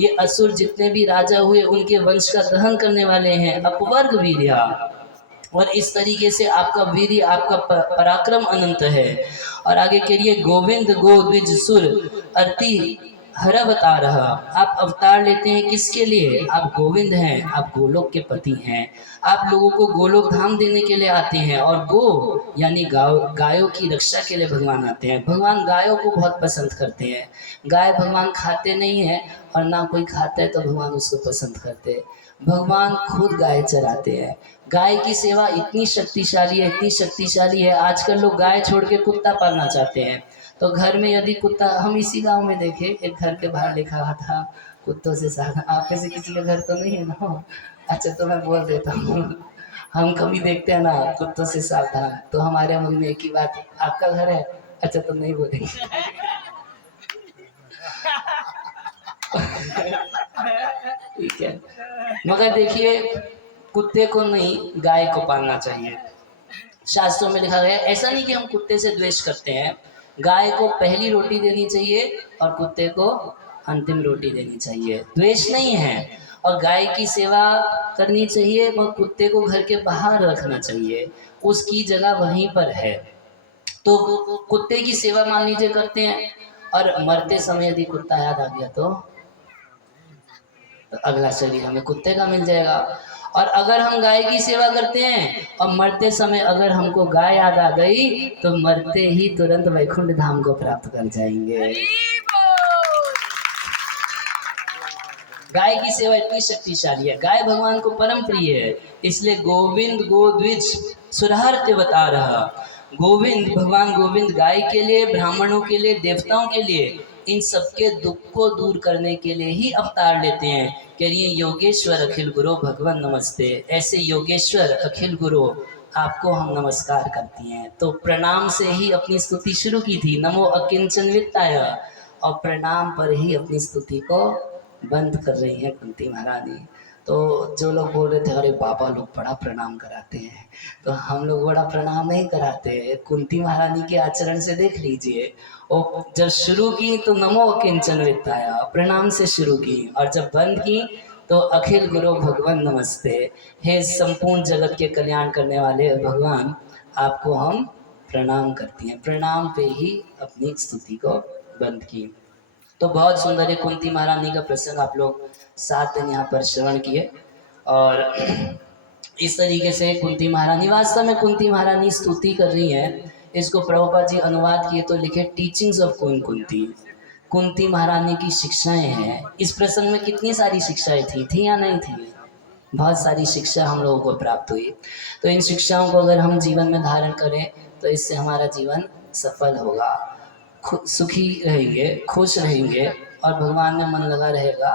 ये असुर जितने भी राजा हुए उनके वंश का दहन करने वाले हैं, अपवर्ग वीर्या, और इस तरीके से आपका वीर्य, आपका पराक्रम अनंत है। और आगे कह रही है, गोविंद गो द्विज सुर अर्ति हर अवतार, आप अवतार लेते हैं किसके लिए? आप गोविंद हैं, आप गोलोक के पति हैं, आप लोगों को गोलोक धाम देने के लिए आते हैं। और गो यानी गायों की रक्षा के लिए भगवान आते हैं। भगवान गायों को बहुत पसंद करते हैं। गाय भगवान खाते नहीं है और ना कोई खाता है तो भगवान उसको पसंद करते हैं। भगवान खुद गाय चराते हैं। गाय की सेवा इतनी शक्तिशाली है, इतनी शक्तिशाली है, आजकल लोग गाय छोड़ के कुत्ता पालना चाहते हैं। तो घर में यदि कुत्ता, हम इसी गांव में देखे, एक घर के बाहर लिखा हुआ था कुत्तों से सावधान। आप में से किसी का घर तो नहीं है ना? अच्छा, तो मैं बोल देता हूँ, हम कभी देखते हैं ना कुत्तों से सावधान, तो हमारे मन में एक ही बात, आपका घर है? अच्छा, तो नहीं बोलेंगे। ठीक है, मगर देखिए, कुत्ते को नहीं, गाय को पालना चाहिए। शास्त्रों में लिखा गया है, ऐसा नहीं कि हम कुत्ते से द्वेष करते हैं, गाय को पहली रोटी देनी चाहिए और कुत्ते को अंतिम रोटी देनी चाहिए, द्वेष नहीं है। और गाय की सेवा करनी चाहिए, और कुत्ते को घर के बाहर रखना चाहिए, उसकी जगह वहीं पर है। तो कुत्ते की सेवा मान लीजिए करते हैं, और मरते समय यदि कुत्ता याद आ गया तो अगला शरीर हमें कुत्ते का मिल जाएगा। और अगर हम गाय की सेवा करते हैं और मरते समय अगर हमको गाय याद आ गई तो मरते ही तुरंत वैकुंठ धाम को प्राप्त कर जाएंगे। गाय की सेवा इतनी शक्तिशाली है, गाय भगवान को परम प्रिय है। इसलिए गोविंद गो द्विज सुरहर्त्य बता रहा, गोविंद, भगवान गोविंद गाय के लिए, ब्राह्मणों के लिए, देवताओं के लिए, इन सबके दुख को दूर करने के लिए ही अवतार लेते हैं। कह रही है, योगेश्वर अखिल गुरु भगवान नमस्ते। ऐसे योगेश्वर अखिल गुरु आपको हम नमस्कार करती हैं। तो प्रणाम से ही अपनी स्तुति शुरू की थी, नमो अकिंचन वित्ताय, और प्रणाम पर ही अपनी स्तुति को बंद कर रही है कुंती महारानी। तो जो लोग बोल रहे थे अरे बाबा लोग बड़ा प्रणाम कराते हैं, तो हम लोग बड़ा प्रणाम नहीं कराते हैं। कुंती महारानी के आचरण से देख लीजिए, वो जब शुरू की तो नमो किंचन वित्ताय प्रणाम से शुरू की, और जब बंद की तो अखिल गुरु भगवान नमस्ते। हे संपूर्ण जगत के कल्याण करने वाले भगवान, आपको हम प्रणाम करती हैं। प्रणाम पे ही अपनी स्तुति को बंद की। तो बहुत सुंदर है कुंती महारानी का प्रसंग, आप लोग 7 दिन यहाँ पर श्रवण किए। और इस तरीके से कुंती महारानी, वास्तव में कुंती महारानी स्तुति कर रही हैं। इसको प्रभुपाद जी अनुवाद किए तो लिखे teachings of queen Kunti, Kunti महारानी की शिक्षाएं हैं। इस प्रसंग में कितनी सारी शिक्षाएं थी या नहीं थी? बहुत सारी शिक्षा हम लोगों को प्राप्त हुई। तो इन शिक्षाओं को अगर हम जीवन में धारण करें तो इससे हमारा जीवन सफल होगा, सुखी रहेंगे, खुश रहेंगे, और भगवान में मन लगा रहेगा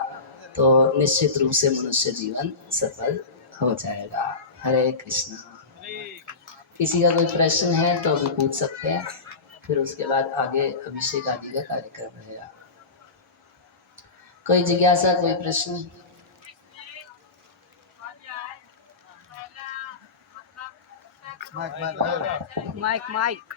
तो निश्चित रूप से मनुष्य जीवन सफल हो जाएगा। हरे कृष्णा। किसी का कोई प्रश्न है तो अभी पूछ सकते हैं, फिर उसके बाद आगे अभिषेक आदि का कार्यक्रम रहेगा। कोई जिज्ञासा, कोई प्रश्न? माइक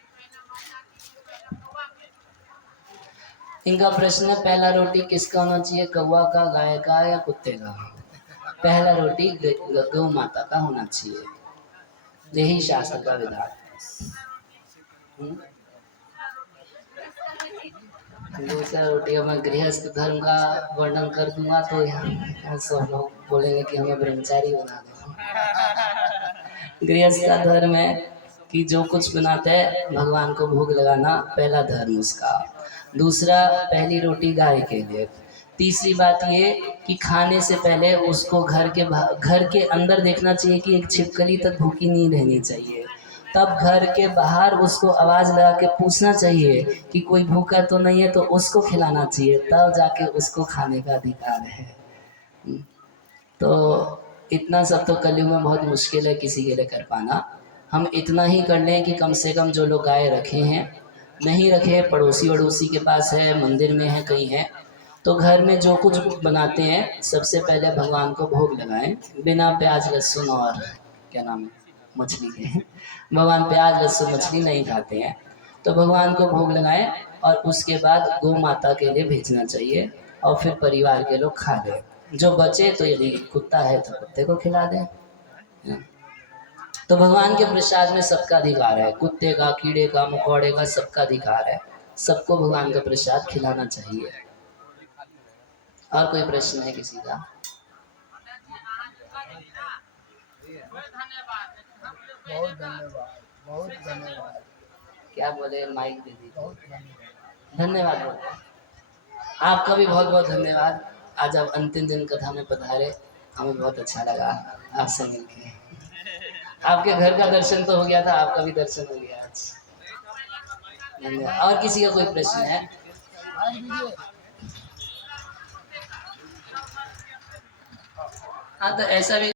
इनका प्रश्न है, पहला रोटी किसका होना चाहिए, कौवा का, गाय का या कुत्ते का? पहला रोटी गौ माता का होना चाहिए, यही शास्त्र का विधान। दूसरा रोटी अब मैं गृहस्थ धर्म का वर्णन कर दूंगा तो यहाँ सब लोग बोलेंगे कि हमें ब्रह्मचारी बना दो। गृहस्थ का धर्म है कि जो कुछ बनाते हैं भगवान को भोग लगाना पहला धर्म उसका। दूसरा, पहली रोटी गाय के लिए। तीसरी बात ये कि खाने से पहले उसको घर के अंदर देखना चाहिए कि एक छिपकली तक भूखी नहीं रहनी चाहिए। तब घर के बाहर उसको आवाज़ लगा के पूछना चाहिए कि कोई भूखा तो नहीं है, तो उसको खिलाना चाहिए, तब जाके उसको खाने का अधिकार है। तो इतना सब तो कलयुग में बहुत मुश्किल है किसी के लिए कर पाना। हम इतना ही कर लें कि कम से कम जो लोग गाय रखे हैं, नहीं रखे पड़ोसी वड़ोसी के पास है, मंदिर में है, कहीं है, तो घर में जो कुछ बनाते हैं सबसे पहले भगवान को भोग लगाएं, बिना प्याज लहसुन और क्या नाम है मछली के। भगवान प्याज लहसुन मछली नहीं खाते हैं, तो भगवान को भोग लगाएं और उसके बाद गौ माता के लिए भेजना चाहिए और फिर परिवार के लोग खा लें। जो बचे तो यदि कुत्ता है तो कुत्ते को खिला दें। तो भगवान के प्रसाद में सबका अधिकार है, कुत्ते का, कीड़े का, मकोड़े का, सबका अधिकार है। सबको भगवान का प्रसाद खिलाना चाहिए। और कोई प्रश्न है किसी का? बहुत धन्यवाद, बहुत धन्यवाद। क्या बोले, माइक दे दीजिए। धन्यवाद बोले। आपका भी बहुत बहुत धन्यवाद। आज आप अंतिम दिन कथा में पधारे, हमें बहुत अच्छा लगा आपसे मिलके। आपके घर का दर्शन तो हो गया था, आपका भी दर्शन हो गया आज। धन्यवाद। और किसी का कोई प्रश्न है? हाँ, तो ऐसा भी